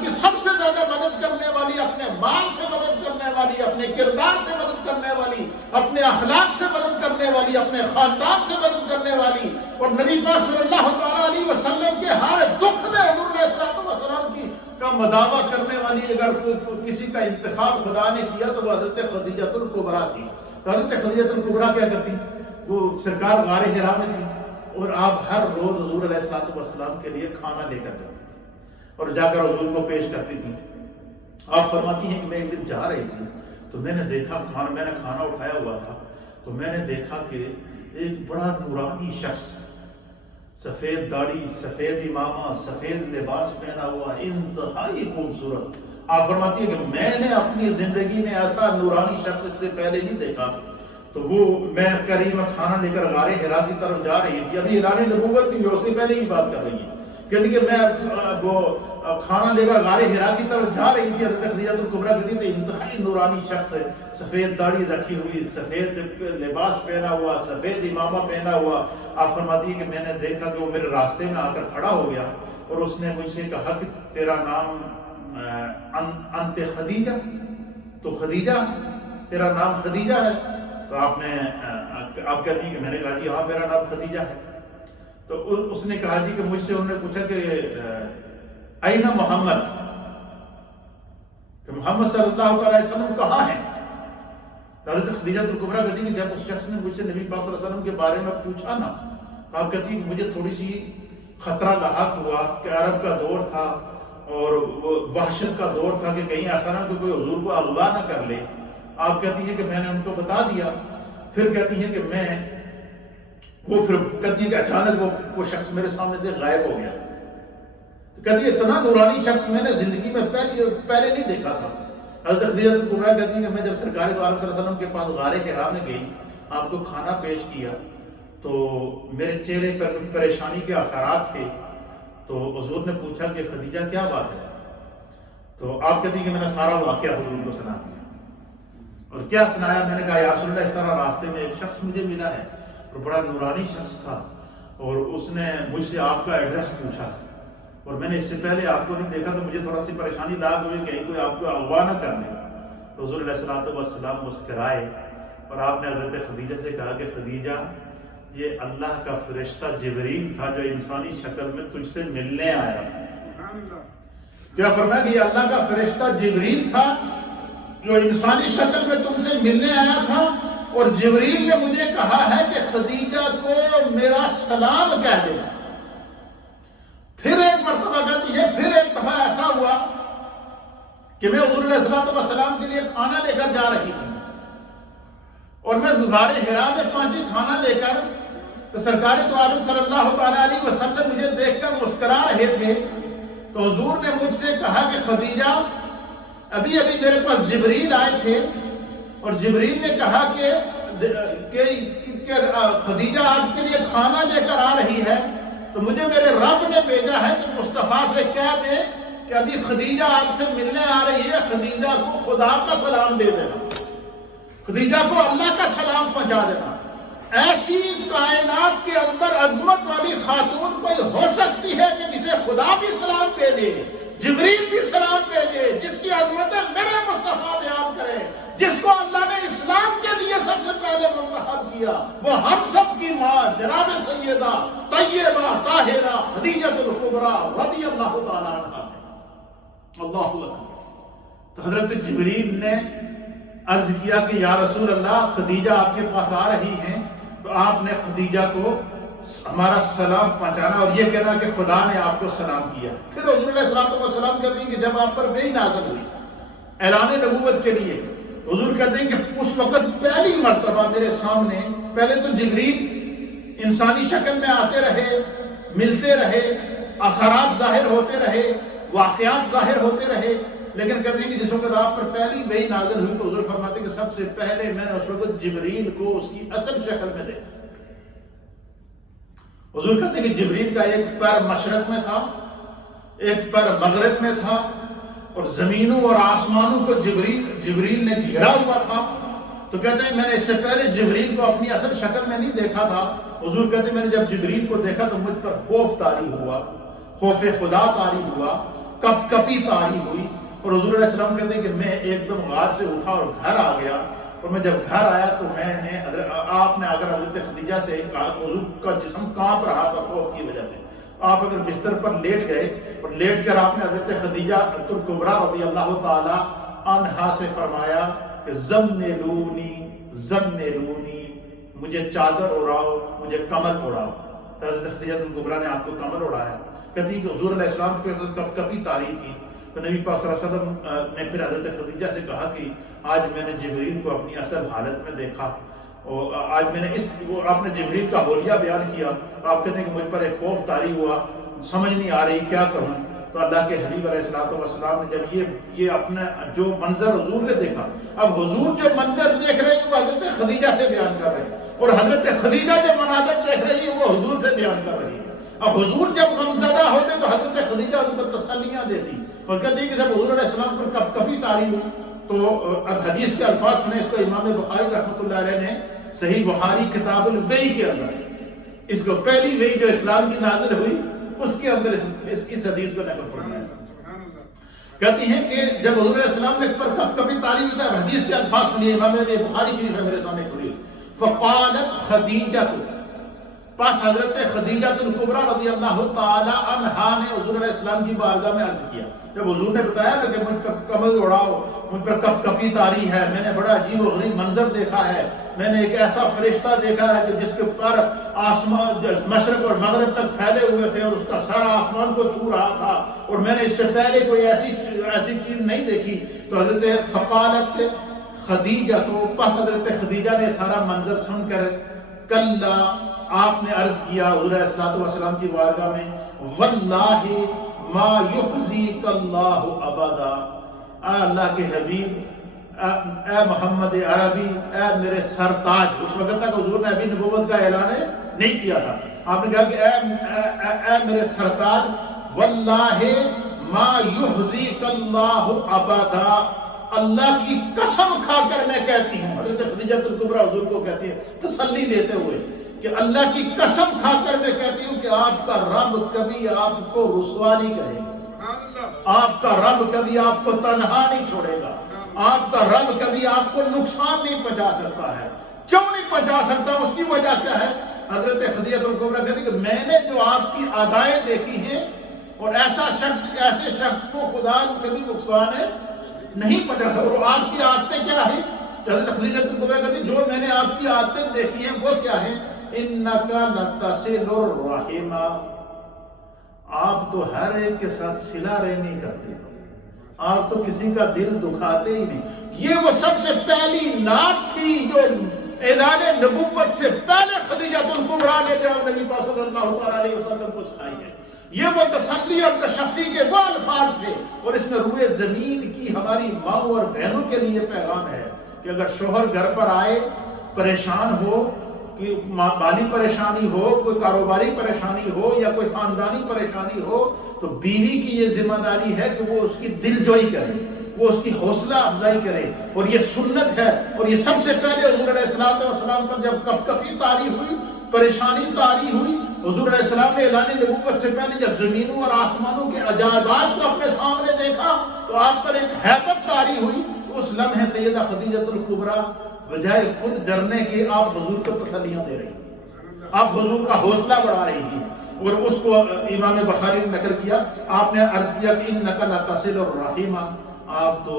کی سب سے زیادہ مدد کرنے والی، اپنے مال سے مدد کرنے والی، اپنے کردار سے مدد کرنے والی، اپنے اخلاق سے مدد کرنے والی، اپنے خاندان سے مدد کرنے والی، اور نبی پاک صلی اللہ تعالیٰ علیہ وسلم کے ہر دکھ میں حضور علیہ السلام کی کا مداوع کرنے والی اگر کسی کا انتخاب خدا نے کیا تو وہ حضرت خدیجہ الکبریٰ تھی۔ تو حضرت خدیجہ الکبریٰ کیا کرتی؟ وہ سرکار غار حرا میں تھی اور آپ ہر روز حضور علیہ السلام کے لیے کھانا لے کر جاتی تھی اور جا کر حضور کو پیش کرتی تھی۔ آپ فرماتی ہیں کہ میں ایک دن جا رہی تھی تو میں نے دیکھا میں نے کھانا اٹھایا ہوا تھا تو میں نے دیکھا کہ ایک بڑا نورانی شخص، سفید داڑھی، سفید امامہ، سفید لباس پہنا ہوا، انتہائی خوبصورت۔ آپ فرماتی ہیں کہ میں نے اپنی زندگی میں ایسا نورانی شخص اس سے پہلے نہیں دیکھا۔ تو وہ میں کھانا لے کر غار حرا کی طرف جا رہی تھی، ابھی اعلان نبوت تھی، اس سے پہلے ہی بات کر رہی ہے، کہتی کہ میں وہ کھانا لے کر غار حرا کی طرف جا رہی تھی۔ حضرت خدیجہ الکبریٰ کہتی تو انتہائی نورانی شخص ہے، سفید داڑھی رکھی ہوئی، سفید لباس پہنا ہوا، سفید امامہ پہنا ہوا۔ آپ فرماتی ہے کہ میں نے دیکھا کہ وہ میرے راستے میں آ کر کھڑا ہو گیا اور اس نے مجھ سے کہا کہ تیرا نام انت خدیجہ؟ تو خدیجہ، تیرا نام خدیجہ ہے؟ تو آپ کہتی ہیں کہ میں نے کہا جی ہاں میرا نام خدیجہ ہے۔ تو اس نے کہا جی کہ مجھ سے انہوں نے پوچھا کہ اینا محمد، کہ محمد صلی اللہ علیہ وسلم کہاں ہیں؟ حضرت خدیجہ الکبریٰ کہتی کہ جب اس شخص نے مجھ سے نبی پاک صلی اللہ علیہ وسلم کے بارے میں پوچھا نا، آپ کہتی کہ مجھے تھوڑی سی خطرہ لاحق ہوا کہ عرب کا دور تھا اور وحشت کا دور تھا کہ کہیں ایسا نہ کہ کوئی حضور کو اغوا نہ کر لے۔ آپ کہتی ہیں کہ میں نے ان کو بتا دیا۔ پھر کہتی ہیں کہ پھر کہتی ہے کہ اچانک وہ شخص میرے سامنے سے غائب ہو گیا۔ تو کہتی ہے اتنا نورانی شخص میں نے زندگی میں پہلے نہیں دیکھا تھا۔ حضرت خدیجہ الکبریٰ کہتی ہیں کہ میں جب سرکار دو عالم صلی اللہ علیہ وسلم کے پاس غار حرا میں گئی، آپ کو کھانا پیش کیا تو میرے چہرے پر کچھ پریشانی کے اثرات تھے۔ تو حضور نے پوچھا کہ خدیجہ کیا بات ہے؟ تو آپ کہتی ہیں کہ میں نے سارا واقعہ حضور کو سنا دیا۔ اور کیا سنایا؟ میں نے کہا یا رسول اللہ اس طرح راستے میں ایک شخص مجھے ملا ہے اور بڑا نورانی شخص تھا اور اس نے مجھ سے آپ کا ایڈریس پوچھا اور میں نے اس سے پہلے آپ کو نہیں دیکھا تو مجھے تھوڑا سی پریشانی لاحق ہوئی کہیں کوئی آپ کو اغوا نہ کر لے۔ تو حضور علیہ السلام مسکرائے اور آپ نے حضرت خدیجہ سے کہا کہ خدیجہ یہ اللہ کا فرشتہ جبریل تھا جو انسانی شکل میں تجھ سے ملنے آیا تھا۔ کیا فرمایا کہ یہ اللہ کا فرشتہ جبریل تھا جو انسانی شکل میں تم سے ملنے آیا تھا، اور جبریل نے مجھے کہا ہے کہ خدیجہ کو میرا سلام کہہ دے۔ پھر ایک مرتبہ کہتی ہے، پھر ایک دفعہ ایسا ہوا کہ میں حضور علیہ السلام کے لیے کھانا لے کر جا رہی تھی اور میں غار حرا میں پہنچی کھانا لے کر، تو سرکار دو عالم صلی اللہ تعالیٰ علیہ وسلم مجھے دیکھ کر مسکرا رہے تھے۔ تو حضور نے مجھ سے کہا کہ خدیجہ ابھی میرے پاس جبریل آئے تھے اور جبریل نے کہا کہ خدیجہ آپ کے لیے کھانا لے کر آ رہی ہے، تو مجھے میرے رب نے بھیجا ہے کہ مصطفیٰ سے کہہ دے کہ ابھی خدیجہ آپ سے ملنے آ رہی ہے، خدیجہ کو خدا کا سلام دے دینا، خدیجہ کو اللہ کا سلام پہنچا دینا۔ ایسی کائنات کے اندر عظمت والی خاتون کوئی ہو سکتی ہے کہ جسے خدا بھی سلام بھیجے، جبریل بھی سلام بھیجے، جس کی عظمتیں میرے مصطفیٰ بیان کرے، جس کو اللہ نے اسلام کے لیے سب سے پہلے منتخب کیا، وہ ہم سب کی ماں جناب سیدہ طیبہ طاہرہ خدیجہ الکبریٰ رضی اللہ تعالیٰ عنہا۔ اللہ اکبر۔ تو حضرت جبریل نے عرض کیا کہ یا رسول اللہ خدیجہ آپ کے پاس آ رہی ہیں، تو آپ نے خدیجہ کو ہمارا سلام پہنچانا اور یہ کہنا کہ خدا نے آپ کو سلام کیا۔ پھر حضور علیہ السلام کہتے ہیں کہ جب آپ پر وحی نازل ہوئی اعلان نبوت کے لیے، حضور کہتے ہیں کہ اس وقت پہلی مرتبہ میرے سامنے پہلے تو جبریل انسانی شکل میں آتے رہے، ملتے رہے، اثرات ظاہر ہوتے رہے، واقعات ظاہر ہوتے رہے، لیکن کہتے ہیں کہ جس وقت آپ پر پہلی وحی نازل ہوئی تو حضور فرماتے ہیں کہ سب سے پہلے میں نے اس وقت جبریل کو اس کی اصل شکل میں دیکھا۔ حضور کہتے ہیں کہ جبریل کا ایک پیر مشرق میں تھا، ایک پیر مغرب میں تھا، اور زمینوں اور آسمانوں کو جبریل نے گھیرا ہوا تھا۔ تو کہتے ہیں میں نے اس سے پہلے جبریل کو اپنی اصل شکل میں نہیں دیکھا تھا۔ حضور کہتے ہیں میں نے جب جبریل کو دیکھا تو مجھ پر خوف طاری ہوا، خوف خدا طاری ہوا، کپ کپی طاری ہوئی، اور حضور علیہ السلام کہتے ہیں کہ میں ایک دم غار سے اٹھا اور گھر آ گیا، اور میں جب گھر آیا تو میں نے آپ نے اگر حضرت خدیجہ سے کہا، حضور کا جسم کانپ رہا تھا خوف کی وجہ سے، آپ اگر بستر پر لیٹ گئے اور لیٹ کر آپ نے حضرت خدیجہ الکبریٰ رضی اللہ تعالی عنہا سے فرمایا کہ زملونی زملونی، مجھے چادر اڑاؤ، مجھے کمل اڑاؤ، تو حضرت خدیجہ الکبریٰ نے آپ کو کمل اڑایا۔ کہتی کہ حضور علیہ السلام پہ کپ کپی طاری تھی، تو نبی پاک صلی اللہ علیہ وسلم نے پھر حضرت خدیجہ سے کہا کہ آج میں نے جبریل کو اپنی اصل حالت میں دیکھا، اور آج میں نے آپ نے جبریل کا حولیہ بیان کیا۔ آپ کہتے ہیں کہ مجھ پر ایک خوف طاری ہوا، سمجھ نہیں آ رہی کیا کروں۔ تو اللہ کے حبیب علیہ السلام نے جب یہ اپنا جو منظر حضور نے دیکھا، اب حضور جو منظر دیکھ رہے ہیں وہ حضرت خدیجہ سے بیان کر رہے ہیں، اور حضرت خدیجہ جو مناظر دیکھ رہی ہے وہ حضور سے بیان کر رہی ہے۔ اب حضور جب غمزدہ ہوتے تو حضرت خدیجہ ان کو تسلیاں دیتی، اور کہتی ہے کہ جب حضور علیہ السلام پر کپ کپی طاری ہوئی تو اب حدیث کے الفاظ سنے، اس کو امام بخاری رحمۃ اللہ علیہ نے صحیح بخاری کتاب الوحی کے اندر اس کو پہلی وحی جو اسلام کی نازل ہوئی اس کے اندر اس حدیث کو نقل فرمایا۔ کہتی ہیں کہ جب حضور علیہ السلام نے پر کپ کپی طاری ہوئی تھا، حدیث کے الفاظ سنیے، امام بخاری شریف ہے میرے سامنے کھلی ہوئی، فقالت خدیجہ، پس حضرت خدیجہ الکبریٰ رضی اللہ تعالی عنہا نے حضور علیہ السلام کی بارگاہ میں عرض کیا، جب حضور نے بتایا نا کہ مجھ پر کمل اڑاؤ، مجھ پر کپ کپی طاری ہے، میں نے بڑا عجیب و غریب منظر دیکھا ہے، میں نے ایک ایسا فرشتہ دیکھا ہے کہ جس کے پر آسمان مشرق اور مغرب تک پھیلے ہوئے تھے اور اس کا سر آسمان کو چھو رہا تھا، اور میں نے اس سے پہلے کوئی ایسی چیز نہیں دیکھی۔ تو حضرت فقالت خدیجہ، تو پس حضرت خدیجہ نے سارا منظر سن کر کلا، آپ نے عرض کیا حضور علیہ السلام کی بارگاہ میں، واللہ ما یخزیک اللہ ابدا، اے اللہ کے حبیب، اے محمد عربی، اے میرے سرتاج، اس وقت تک حضور نے ابھی نبوت کا اعلان نہیں کیا تھا، آپ نے کہا کہ اے میرے سرتاج، واللہ ما یخزیک اللہ ابدا، اللہ کی قسم کھا کر میں کہتی ہوں، حضرت خدیجہ الکبریٰ حضور کو کہتی ہے تسلی دیتے ہوئے کہ اللہ کی قسم کھا کر میں کہتی ہوں کہ آپ کا رب کبھی آپ کو رسوا نہیں کرے گا، آپ کا رب کبھی آپ کو تنہا نہیں چھوڑے گا، آپ کا رب کبھی آپ کو نقصان نہیں پہنچا سکتا ہے۔ کیوں نہیں پہنچا سکتا؟ اس کی وجہ کیا ہے؟ حضرت خدیجہ الکبریٰ کہتی کہ میں نے جو آپ کی ادائیں دیکھی ہیں، اور ایسے شخص کو خدا کبھی نقصان نہیں پہنچا سکتا، اور آپ کی عادتیں کیا ہیں؟ حضرت خدیجہ الکبریٰ کہتی جو میں نے آپ کی عادتیں دیکھی ہیں وہ کیا ہیں؟ انکا لتصل الرحم، آپ تو ہر ایک کے ساتھ صلہ رحمی کرتے ہیں، آپ تو کسی کا دل دکھاتے ہی نہیں۔ یہ وہ سب سے پہلی نعت تھی جو اعلان نبوت سے پہلے خدیجہ الکبریٰ نے جو نبی پاک صلی اللہ علیہ وسلم کو سنائی ہے۔ یہ وہ تسلی اور تشفی کے وہ الفاظ تھے، اور اس میں روئے زمین کی ہماری ماؤں اور بہنوں کے لیے پیغام ہے کہ اگر شوہر گھر پر آئے پریشان ہو، کہ مالی پریشانی ہو، کوئی کاروباری پریشانی ہو یا کوئی خاندانی پریشانی ہو، تو بیوی کی یہ ذمہ داری ہے کہ وہ اس کی دل جوئی کرے، وہ اس کی حوصلہ افزائی کرے، اور یہ سنت ہے۔ اور یہ سب سے پہلے حضور علیہ السلام پر جب کپ کپی طاری ہوئی، پریشانی طاری ہوئی، حضور علیہ السلام نے اعلان نبوت سے پہلے جب زمینوں اور آسمانوں کے عجائبات کو اپنے سامنے دیکھا تو آپ پر ایک ہیبت طاری ہوئی۔ اس لمحے سیدہ خدیجہ الکبریٰ بجائے خود ڈرنے کے آپ حضور کو تسلیاں دے رہی ہیں، آپ حضور کا حوصلہ بڑھا رہی ہیں، اور اس کو امام بخاری نے نقل کیا، آپ نے عرض کیا کہ انک لتصل الرحم، آپ تو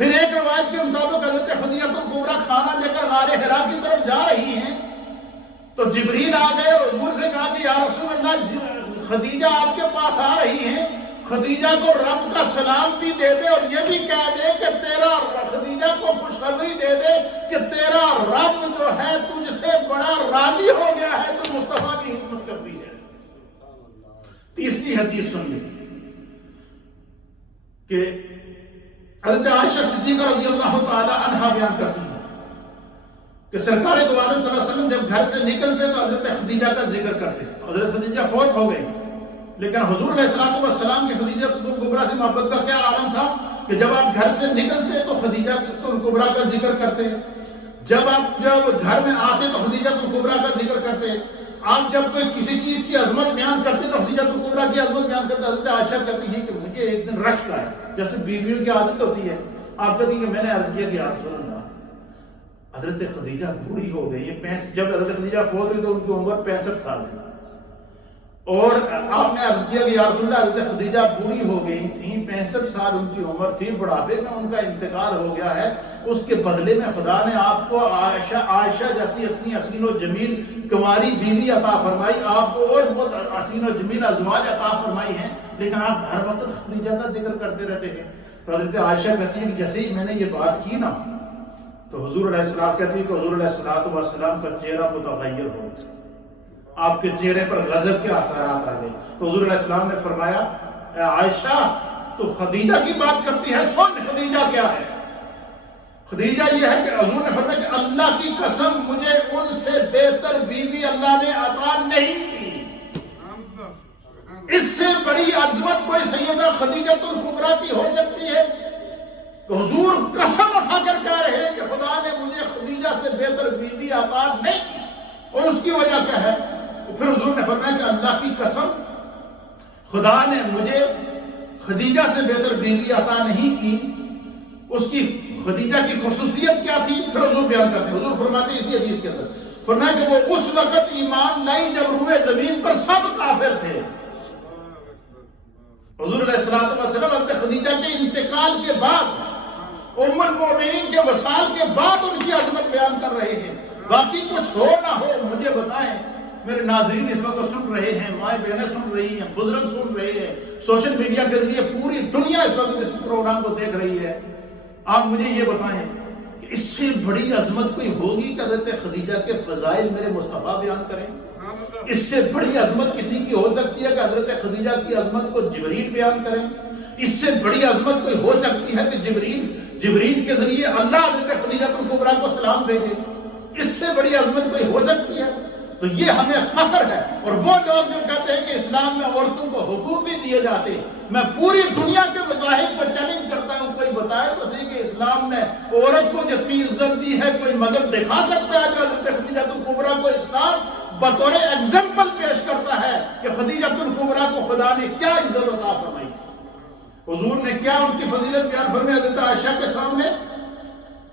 پھر ایک روایت کے مطابق حضرت خدیجہ کبریٰ کھانا لے کر غار حرا کی طرف جا رہی ہیں تو جبریل آ گئے اور حضور سے کہا کہ یا رسول اللہ خدیجہ آپ کے پاس آ رہی ہیں، خدیجہ کو رب کا سلام بھی دے دے اور یہ بھی کہہ دے کہ تیرا خدیجہ کو خوشخبری دے دے کہ تیرا رب جو ہے تجھ سے بڑا راضی ہو گیا ہے، تو مصطفیٰ کی خدمت کرتی ہے۔ تیسری حدیث سن لی کہ حضرت عائشہ صدیقہ رضی اللہ تعالی عنہا بیان کرتی ہے کہ سرکار دو عالم صلی اللہ علیہ وسلم جب گھر سے نکلتے تو حضرت خدیجہ کا ذکر کرتے۔ حضرت خدیجہ فوت ہو گئی، لیکن حضور علیہ السلام کی خدیجہ کبریٰ سے محبت کا کیا عالم تھا کہ جب آپ گھر سے نکلتے تو خدیجہ کبریٰ کا ذکر کرتے، جب گھر میں آتے تو خدیجہ کبریٰ کا ذکر کرتے، آپ جب کوئی کسی چیز کی عظمت بیان کرتے تو خدیجہ کبریٰ کی عظمت بیان کرتے۔ حضرت عائشہ کہتی ہیں کہ مجھے ایک دن رشک آیا، جیسے بیویوں کی عادت ہوتی ہے، آپ کہتی ہیں کہ میں نے عرض کیا کہ یا رسول اللہ حضرت خدیجہ بوڑھی ہو گئی ہے، جب حضرت خدیجہ فوت ہوئی تو ان کی عمر 65 سال تھی، اور آپ نے عرض کیا کہ یا رسول اللہ حضرت خدیجہ بوڑھی ہو گئی تھیں، 65 سال ان کی عمر تھی، بڑھاپے میں ان کا انتقال ہو گیا ہے، اس کے بدلے میں خدا نے آپ کو عائشہ جیسی اتنی حسین و جمیل کنواری بیوی عطا فرمائی، آپ کو اور بہت حسین و جمیل ازواج عطا فرمائی ہیں، لیکن آپ ہر وقت خدیجہ کا ذکر کرتے رہتے ہیں۔ تو حضرت عائشہ کہتی ہے کہ جیسے ہی میں نے یہ بات کی نا تو حضور علیہ السلام کہتی ہے کہ حضور علیہ السلام کا چہرہ متغیر ہو گیا، آپ کے چہرے پر غضب کے اثرات آ گئے۔ تو حضور علیہ السلام نے فرمایا اے عائشہ تو خدیجہ کی بات کرتی ہے، سن خدیجہ کیا ہے۔ خدیجہ یہ ہے کہ حضور نے فرمایا کہ اللہ کی قسم مجھے ان سے بہتر بیوی اللہ نے عطا نہیں کی، اس سے بڑی عظمت کوئی سیدہ خدیجہ کبریٰ کی ہو سکتی ہے؟ تو حضور قسم اٹھا کر کہہ رہے ہیں کہ خدا نے مجھے خدیجہ سے بہتر بیوی عطا نہیں کی، اور اس کی وجہ کیا ہے؟ پھر حضور نے فرمایا کہ اللہ کی قسم خدا نے مجھے خدیجہ سے بہتر بیوی عطا نہیں کی، اس کی خدیجہ کی خصوصیت کیا تھی؟ پھر حضور بیان کرتے ہیں، حضور فرماتے ہیں اسی حدیث کے اندر، فرمایا کہ وہ اس وقت ایمان لائی جب روئے زمین پر سب کافر تھے۔ حضور علیہ السلام حضرت خدیجہ کے انتقال کے بعد، ام المؤمنین کے وصال کے بعد ان کی عظمت بیان کر رہے ہیں۔ باقی کچھ ہو نہ ہو مجھے بتائیں، میرے ناظرین اس وقت سن رہے ہیں، مائیں بہنیں سن رہی ہیں، بزرگ سن رہے ہیں، سوشل میڈیا کے ذریعے پوری دنیا اس وقت اس پروگرام کو دیکھ رہی ہے، آپ مجھے یہ بتائیں کہ اس سے بڑی عظمت کوئی ہوگی کہ حضرت خدیجہ کے فضائل میرے مصطفیٰ بیان کریں؟ اس سے بڑی عظمت کسی کی ہو سکتی ہے کہ حضرت خدیجہ کی عظمت کو جبریل بیان کریں؟ اس سے بڑی عظمت کوئی ہو سکتی ہے کہ جبریل کے ذریعے اللہ حضرت خدیجہ کبریٰ کو سلام بھیجے؟ اس سے بڑی عظمت کوئی ہو سکتی ہے؟ تو یہ ہمیں فخر ہے۔ اور وہ لوگ جو کہتے ہیں کہ اسلام میں عورتوں کو حقوق نہیں دیے جاتے، میں پوری دنیا کے مذاہب کو چیلنج کرتا ہوں، کوئی بتائے تو صحیح کہ اسلام نے عورت کو جتنی عزت دی ہے کوئی مذہب دکھا سکتا ہے جو حضرت خدیجہ کبریٰ کو اسلام بطور ایگزامپل پیش کرتا ہے کہ خدیجہ کبریٰ کو خدا نے کیا عزت عطا فرمائی تھی؟ حضور نے کیا ان کی فضیلت بیان فرمائی حضرت عائشہ کے سامنے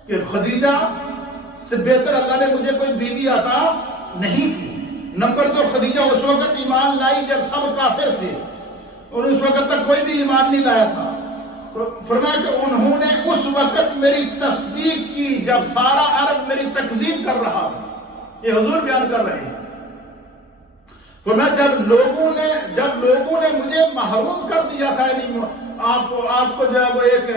کہ خدیجہ سے بہتر اللہ نے مجھے کوئی بیوی عطا نہیں کی۔ نمبر 2، خدیجہ اس وقت ایمان لائی جب سب کافر تھے، اور اس وقت تک کوئی بھی ایمان نہیں لایا تھا۔ فرمایا کہ انہوں نے اس وقت میری تصدیق کی جب سارا عرب میری تکذیب کر رہا تھا۔ یہ حضور بیان کر رہے ہیں۔ فرمایا جب لوگوں نے مجھے محروم کر دیا تھا، یعنی آپ کو جو ہے وہ ایک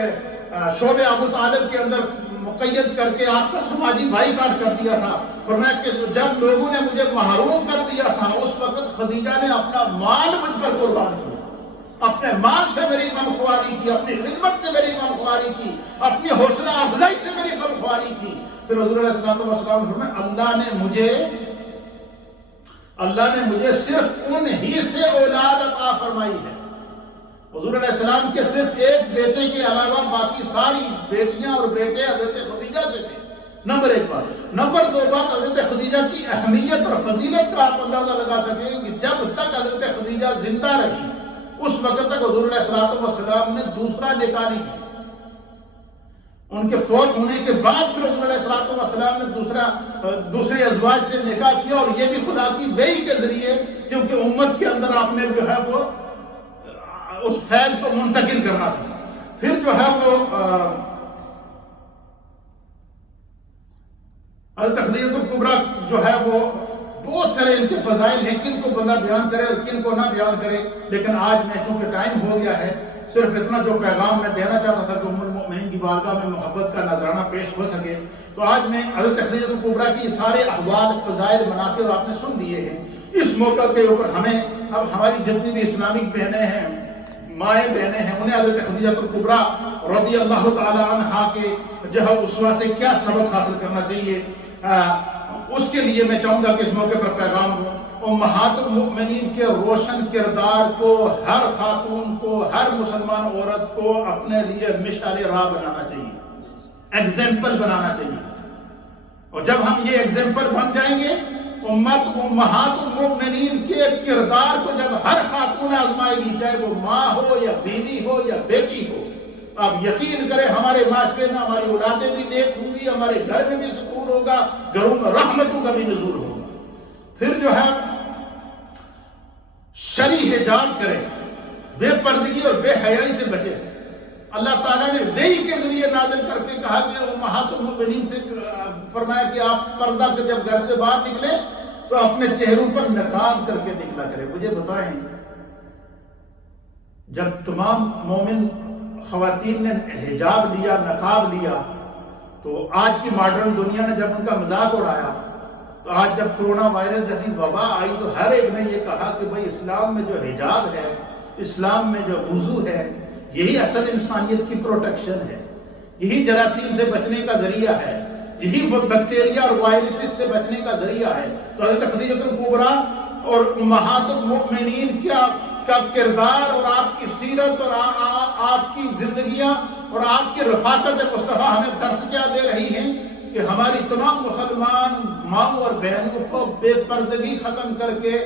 شعبہ ابو طالب کے اندر مقید کر کے آپ کا سماجی بھائی کاٹ کر دیا تھا، فرمایا کہ جب لوگوں نے مجھے محروم کر دیا تھا اس وقت خدیجہ نے اپنا مال مجھ پر قربان کیا، اپنے مال سے میری غمخواری کی، اپنی خدمت سے میری غمخواری کی، اپنی حوصلہ افزائی سے میری غمخواری کی۔ پھر حضور علیہ السلام نے فرمایا اللہ نے مجھے صرف ان ہی سے اولاد عطا فرمائی ہے۔ حضور علیہ السلام کے صرف ایک بیٹے کے علاوہ باقی ساری بیٹیاں اور بیٹے حضرت خدیجہ سے تھے۔ نمبر 1 بات۔ نمبر 2 بات، حضرت خدیجہ کی اہمیت اور فضیلت کا آپ اندازہ لگا سکیں گے کہ جب تک حضرت خدیجہ زندہ رہی اس وقت تک حضور علیہ السلام نے دوسرا نکاح نہیں کیا۔ ان کے فوت ہونے کے بعد پھر حضور علیہ السلام نے دوسرے ازواج سے نکاح کیا، اور یہ بھی خدا کی وحی کے ذریعے، کیونکہ امت کے اندر آپ نے جو ہے وہ اس فیض کو منتقل کرنا تھا۔ پھر جو ہے وہ حضرت خدیجہ الکبریٰ جو ہے وہ بہت سارے ان کے فضائل ہیں، کن کو بندہ بیان کرے اور کن کو نہ بیان کرے، لیکن آج میں چونکہ ٹائم ہو گیا ہے، صرف اتنا جو پیغام میں دینا چاہتا تھا کہ ام المؤمنین کی بارگاہ میں محبت کا نذرانہ پیش ہو سکے، تو آج میں حضرت خدیجہ الکبریٰ کی سارے احوال، فضائل، مناقب آپ نے سن لیے ہیں۔ اس موقع کے اوپر ہمیں اب ہماری جتنی بھی اسلامک بہنیں ہیں، مائیں بہنیں ہیں، انہیں حضرت خدیجہ الکبریٰ رضی اللہ تعالی عنہا کے جو ہے اسوہ سے کیا سبق حاصل کرنا چاہیے، اس کے لیے میں چاہوں گا کہ اس موقع پر پیغام دوں۔ امہات المؤمنین کے روشن کردار کو ہر خاتون کو، ہر مسلمان عورت کو اپنے لیے مشعل راہ بنانا چاہیے، ایگزامپل بنانا چاہیے، اور جب ہم یہ ایگزامپل بن جائیں گے، امہات المؤمنین کے کردار کو جب ہر خاتون آزمائے گی، چاہے وہ ماں ہو یا بیوی ہو یا بیٹی ہو، آپ یقین کریں ہمارے معاشرے میں ہماری اولادیں بھی نیک ہوں گی، ہمارے گھر میں بھی سکون ہوگا، گھروں میں رحمتوں کا بھی نزول ہوگا۔ پھر جو ہے شرعی حجاب کریں، بے پردگی اور بے حیائی سے بچے۔ اللہ تعالیٰ نے وحی کے ذریعے نازل کر کے کہا کہ امہات المؤمنین سے فرمایا کہ آپ پردہ کے جب گھر سے باہر نکلیں تو اپنے چہروں پر نقاب کر کے نکلا کریں۔ مجھے بتائیں، جب تمام مومن خواتین نے حجاب لیا، نقاب لیا، تو آج کی ماڈرن دنیا نے جب ان کا مذاق اڑایا، تو آج جب کرونا وائرس جیسی وبا آئی تو ہر ایک نے یہ کہا کہ بھائی اسلام میں جو حجاب ہے، اسلام میں جو وضو ہے، یہی اصل انسانیت کی پروٹیکشن ہے، یہی جراثیم سے بچنے کا ذریعہ ہے، یہی بیکٹیریا اور وائرسز سے بچنے کا ذریعہ ہے۔ تو حضرت خدیجہ الکبریٰ اور امہات المؤمنین کا کردار اور آپ کی سیرت اور آپ کی زندگیاں اور آپ کی رفاقت مصطفیٰ ہمیں درس کیا دے رہی ہیں کہ ہماری تمام مسلمان ماؤں اور بہنوں کو بے پردگی ختم کر کے،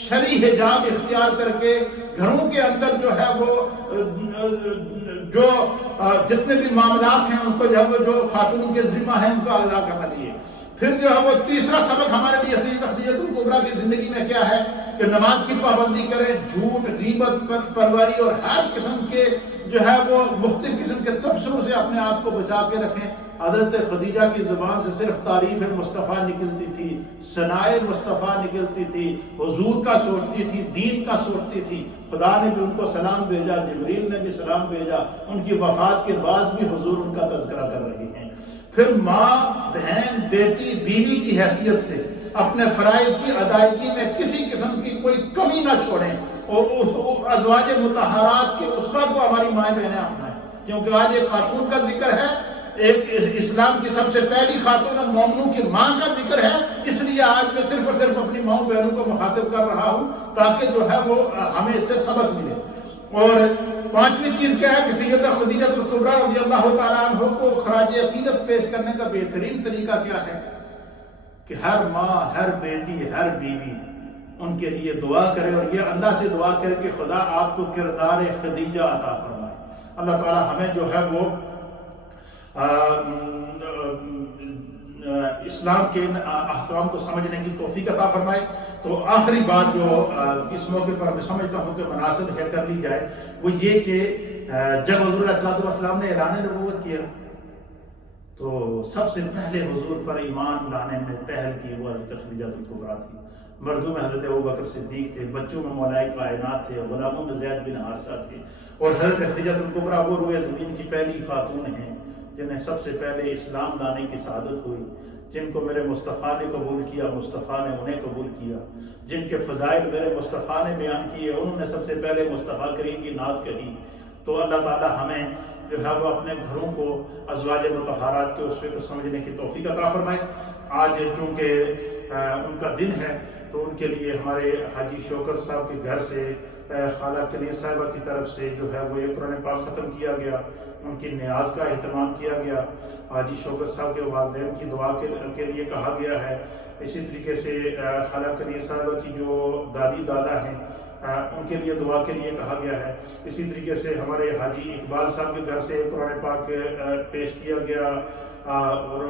شرعی حجاب اختیار کر کے، گھروں کے اندر جو ہے وہ جو جتنے بھی معاملات ہیں ان کو جو خاتون کے ذمہ ہیں ان کو ادا کرنا چاہیے۔ پھر جو ہے وہ تیسرا سبق ہمارے لیے سیدہ خدیجہ الکبریٰ کی زندگی میں کیا ہے کہ نماز کی پابندی کریں، جھوٹ، غیبت، پروری اور ہر قسم کے جو ہے وہ مختلف قسم کے تبصروں سے اپنے آپ کو بچا کے رکھیں۔ حضرت خدیجہ کی زبان سے صرف تعریف مصطفیٰ نکلتی تھی، ثنائے مصطفیٰ نکلتی تھی، حضور کا سوچتی تھی، دین کا سوچتی تھی۔ خدا نے بھی ان کو سلام بھیجا، جبریل نے بھی سلام بھیجا، ان کی وفات کے بعد بھی حضور ان کا تذکرہ کر رہے ہیں۔ پھر ماں، بہن، بیٹی، بیوی کی حیثیت سے اپنے فرائض کی ادائیگی میں کسی قسم کی کوئی کمی نہ چھوڑیں، اور ازواج مطہرات کے اسوہ کو ہماری مائیں بہنیں اپنائیں، کیونکہ آج ایک خاتون کا ذکر ہے، ایک اسلام کی سب سے پہلی خاتون مومنوں کی ماں کا ذکر ہے، اس لیے آج میں صرف اور صرف اپنی ماؤں بہنوں کو مخاطب کر رہا ہوں تاکہ جو ہے وہ ہمیں اس سے سبق ملے۔ اور پانچویں چیز کیا ہے کہ سیدہ خدیجہ الکبریٰ رضی اللہ تعالیٰ عنہ کو خراج عقیدت پیش کرنے کا بہترین طریقہ کیا ہے کہ ہر ماں، ہر بیٹی، ہر بیوی ان کے لیے دعا کرے، اور یہ اللہ سے دعا کرے کہ خدا آپ کو کردار خدیجہ عطا فرمائے۔ اللہ تعالیٰ ہمیں جو ہے وہ اسلام کے ان احکام کو سمجھنے کی توفیق عطا فرمائے۔ تو آخری بات جو اس موقع پر میں سمجھتا ہوں کہ مناسب ہے کر لی جائے، وہ یہ کہ جب حضور علیہ السلام نے اعلان نبوت کیا تو سب سے پہلے حضور پر ایمان لانے میں پہل کی وہ حضرت خدیجہ الکبریٰ تھی۔ مردوں میں حضرت ابوبکر صدیق تھے، بچوں میں مولائے کائنات تھے، غلاموں میں زید بن حارثہ تھے، اور حضرت خدیجہ الکبریٰ وہ روئے زمین کی پہلی خاتون ہیں جنہیں سب سے پہلے اسلام لانے کی سعادت ہوئی، جن کو میرے مصطفیٰ نے قبول کیا، مصطفیٰ نے انہیں قبول کیا، جن کے فضائل میرے مصطفیٰ نے بیان کیے، انہوں نے سب سے پہلے مصطفیٰ کریم کی نعت کہی۔ تو اللہ تعالیٰ ہمیں جو ہے وہ اپنے گھروں کو ازواج مطہرات کے اسوے کو سمجھنے کی توفیق عطا فرمائے۔ آج چونکہ ان کا دن ہے تو ان کے لیے ہمارے حاجی شوکت صاحب کے گھر سے خالہ کنیز صاحبہ کی طرف سے جو ہے وہ یہ قرآن پاک ختم کیا گیا، ان کی نیاز کا اہتمام کیا گیا، حاجی شوکت صاحب کے والدین کی دعا کے لیے کہا گیا ہے۔ اسی طریقے سے خالہ کنیز صاحبہ کی جو دادی دادا ہیں ان کے لیے دعا کے لیے کہا گیا ہے۔ اسی طریقے سے ہمارے حاجی اقبال صاحب کے گھر سے قرآن پاک پیش کیا گیا اور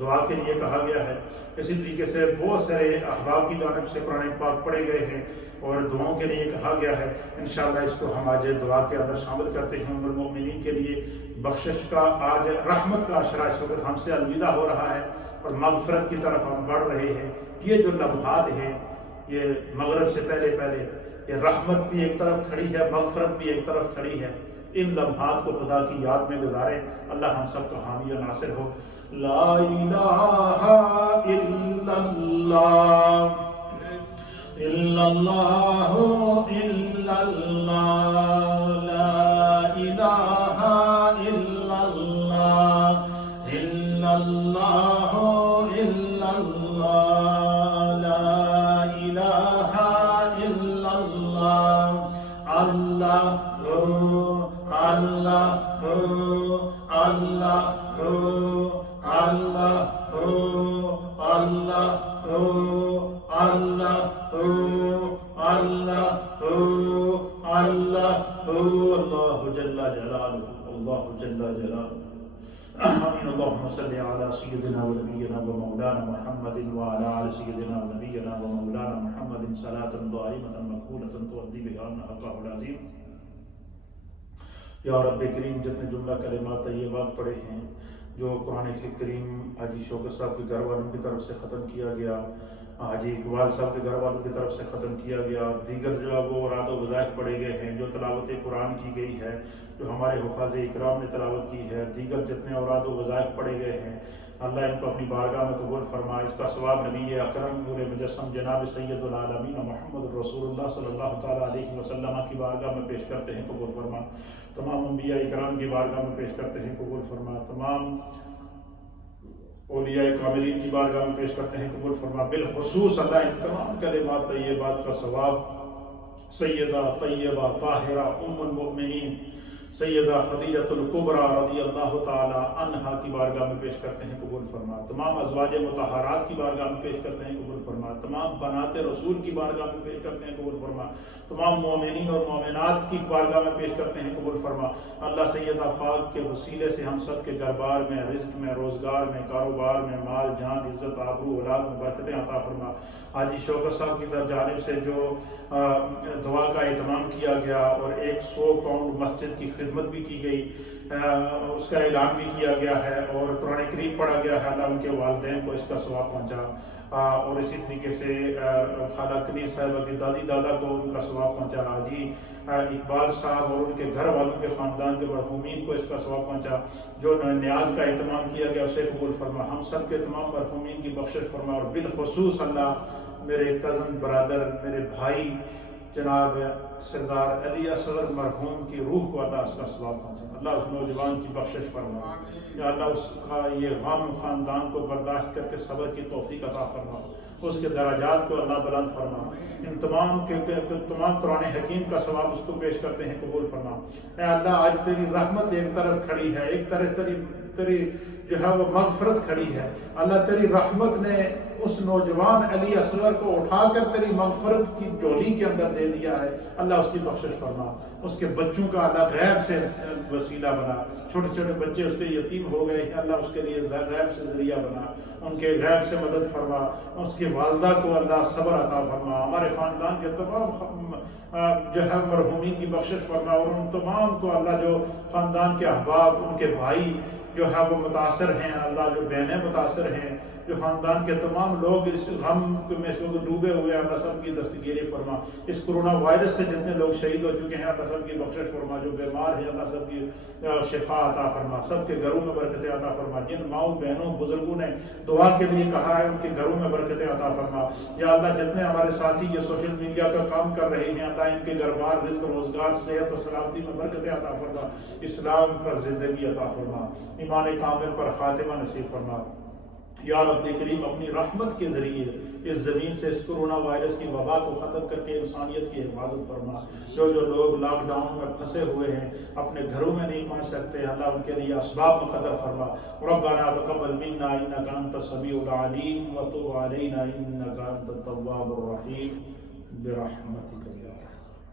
دعا کے لیے کہا گیا ہے۔ اسی طریقے سے بہت سارے احباب کی جانب سے قرآن پاک پڑھے گئے ہیں اور دعاؤں کے لیے کہا گیا ہے۔ انشاءاللہ اس کو ہم آج دعا کے اندر شامل کرتے ہیں۔ ام المؤمنین کے لیے بخشش کا آج رحمت کا عشرہ اس وقت ہم سے الوداع ہو رہا ہے۔ اور مغفرت کی طرف ہم بڑھ رہے ہیں. یہ جو لمحات ہیں یہ مغرب سے پہلے پہلے یہ رحمت بھی ایک طرف کھڑی ہے، مغفرت بھی ایک طرف کھڑی ہے. ان لمحات کو خدا کی یاد میں گزاریں. اللہ ہم سب کا حامی و ناصر ہو. لا الہ الا اللہ الا اللہ الا اللہ لا الہ الا اللہ الا اللہ الا اللہ لا الہ الا اللہ اللہ اللہ اللہ اللہ اللہ اللہ اللہ اللہ جل جلالہ اللہ جل جلالہ. آمین. اللهم صل على سيدنا ونبينا ومولانا محمد وعلى آل سيدنا ونبينا ومولانا محمد صلاة دائمة مقبولة تؤدي بها عنا حقه العظيم. یا رب کریم جتنے جملہ کلمات طیبات پڑھے ہیں جو قرآن کریم حاجی شوکت صاحب کے گھر والوں کی طرف سے ختم کیا گیا، حاجی اقبال صاحب کے گھر والوں کی طرف سے ختم کیا گیا، دیگر جو وہ اوراد و وظائف پڑھے گئے ہیں، جو تلاوت قرآن کی گئی ہے، جو ہمارے حفاظ اکرام نے تلاوت کی ہے، دیگر جتنے اوراد و وظائف پڑھے گئے ہیں، اللہ ان کو اپنی بارگاہ میں قبول فرما. اس کا ثواب نبی اکرم نور مجسم جناب سید العالمین محمد رسول اللہ صلی اللہ تعالیٰ علیہ وسلم کی بارگاہ میں پیش کرتے ہیں، قبول فرما. تمام انبیاء کرام کی بارگاہ میں پیش کرتے ہیں، قبول فرما. تمام اولیاء کاملین کی بارگاہ میں پیش کرتے ہیں، قبول فرما. بالخصوص اللہ ان تمام کلمات طیبات کا ثواب سیدہ طیبہ طاہرہ ام المؤمنین سیدہ خدیجۃ الکبریٰ رضی اللہ تعالی عنہا کی بارگاہ میں پیش کرتے ہیں، قبول فرما. تمام ازواج مطہرات کی بارگاہ میں پیش کرتے ہیں، قبول فرما. تمام بنات رسول کی بارگاہ میں پیش کرتے ہیں، قبول فرما. تمام مومنین اور مومنات کی بارگاہ میں پیش کرتے ہیں، قبول فرما. اللہ سیدہ پاک کے وسیلے سے ہم سب کے گھر-بار میں، رزق میں، روزگار میں، کاروبار میں، مال جان عزت آبرو اولاد میں برکتیں عطا فرما. حاجی شوکت صاحب کی جانب سے جو دعا کا اہتمام کیا گیا اور 100 پاؤنڈ مسجد کی خدمت بھی کی گئی، اس کا اعلان بھی کیا گیا ہے اور قرآن کریم پڑھا گیا ہے. اللہ ان کے والدین کو اس کا ثواب پہنچا. اور اسی طریقے سے خالہ کنیز صاحبہ کی دادی دادا کو ان کا ثواب پہنچا. حاجی اقبال صاحب اور ان کے گھر والوں کے خاندان کے مرحومین کو اس کا ثواب پہنچا. جو نیاز کا اہتمام کیا گیا اسے قبول فرما. ہم سب کے تمام مرحومین کی بخشش فرما. اور بالخصوص اللہ میرے کزن برادر، میرے بھائی جناب سردار علی اصغر مرحوم کی روح کو اللہ اس کا ثواب پہنچا. اللہ اس نوجوان کی بخشش فرما. یا اللہ اس کا یہ غم خاندان کو برداشت کر کے صبر کی توفیق عطا فرما. اس کے درجات کو اللہ بلند فرما. ان تمام قرآن حکیم کا ثواب اس کو پیش کرتے ہیں، قبول فرما. اے اللہ آج تیری رحمت ایک طرف کھڑی ہے، ایک طرف تیری جو ہے وہ مغفرت کھڑی ہے. اللہ تیری رحمت نے اس نوجوان علی اصغر کو اٹھا کر تیری مغفرت کی جولی کے اندر دے دیا ہے. اللہ اس کی بخشش فرما. اس کے بچوں کا اللہ غیب سے وسیلہ بنا. چھوٹے چھوٹے بچے اس کے یتیم ہو گئے ہیں، اللہ اس کے لیے غیب سے ذریعہ بنا. ان کے غیب سے مدد فرما. اس کی والدہ کو اللہ صبر عطا فرما. ہمارے خاندان کے تمام جو ہے مرحومین کی بخشش فرما. اور ان تمام کو اللہ جو خاندان کے احباب، ان کے بھائی جو ہے وہ متاثر ہیں، اللہ جو بہنیں متاثر ہیں، جو خاندان کے تمام لوگ اس غم میں اس وقت ڈوبے ہوئے ہیں، اللہ سب کی دستگیری فرما. اس کرونا وائرس سے جتنے لوگ شہید ہو چکے ہیں اللہ سب کی بخشش فرما. جو بیمار ہیں اللہ سب کی شفا عطا فرما. سب کے گھروں میں برکتیں عطا فرما. جن ماؤں بہنوں بزرگوں نے دعا کے لیے کہا ہے ان کے گھروں میں برکتیں عطا فرما. یا اللہ جتنے ہمارے ساتھی یہ سوشل میڈیا کا کام کر رہے ہیں اللہ ان کے گھر بار رزق روزگار صحت و سلامتی میں برکتیں عطا فرما. اسلام پر زندگی عطا فرما. ایمان کامل پر خاتمہ نصیب فرما. یا رب کریم اپنی رحمت کے ذریعے اس زمین سے اس کرونا وائرس کی وبا کو ختم کر کے انسانیت کی حفاظت فرما. جو لوگ لاک ڈاؤن میں پھنسے ہوئے ہیں، اپنے گھروں میں نہیں پہنچ سکتے، اللہ ان کے لیے اسباب مقدر فرما. ربنا تقبل منا انک انت السمیع العلیم وتب علینا انک انت التواب الرحیم برحمتک یا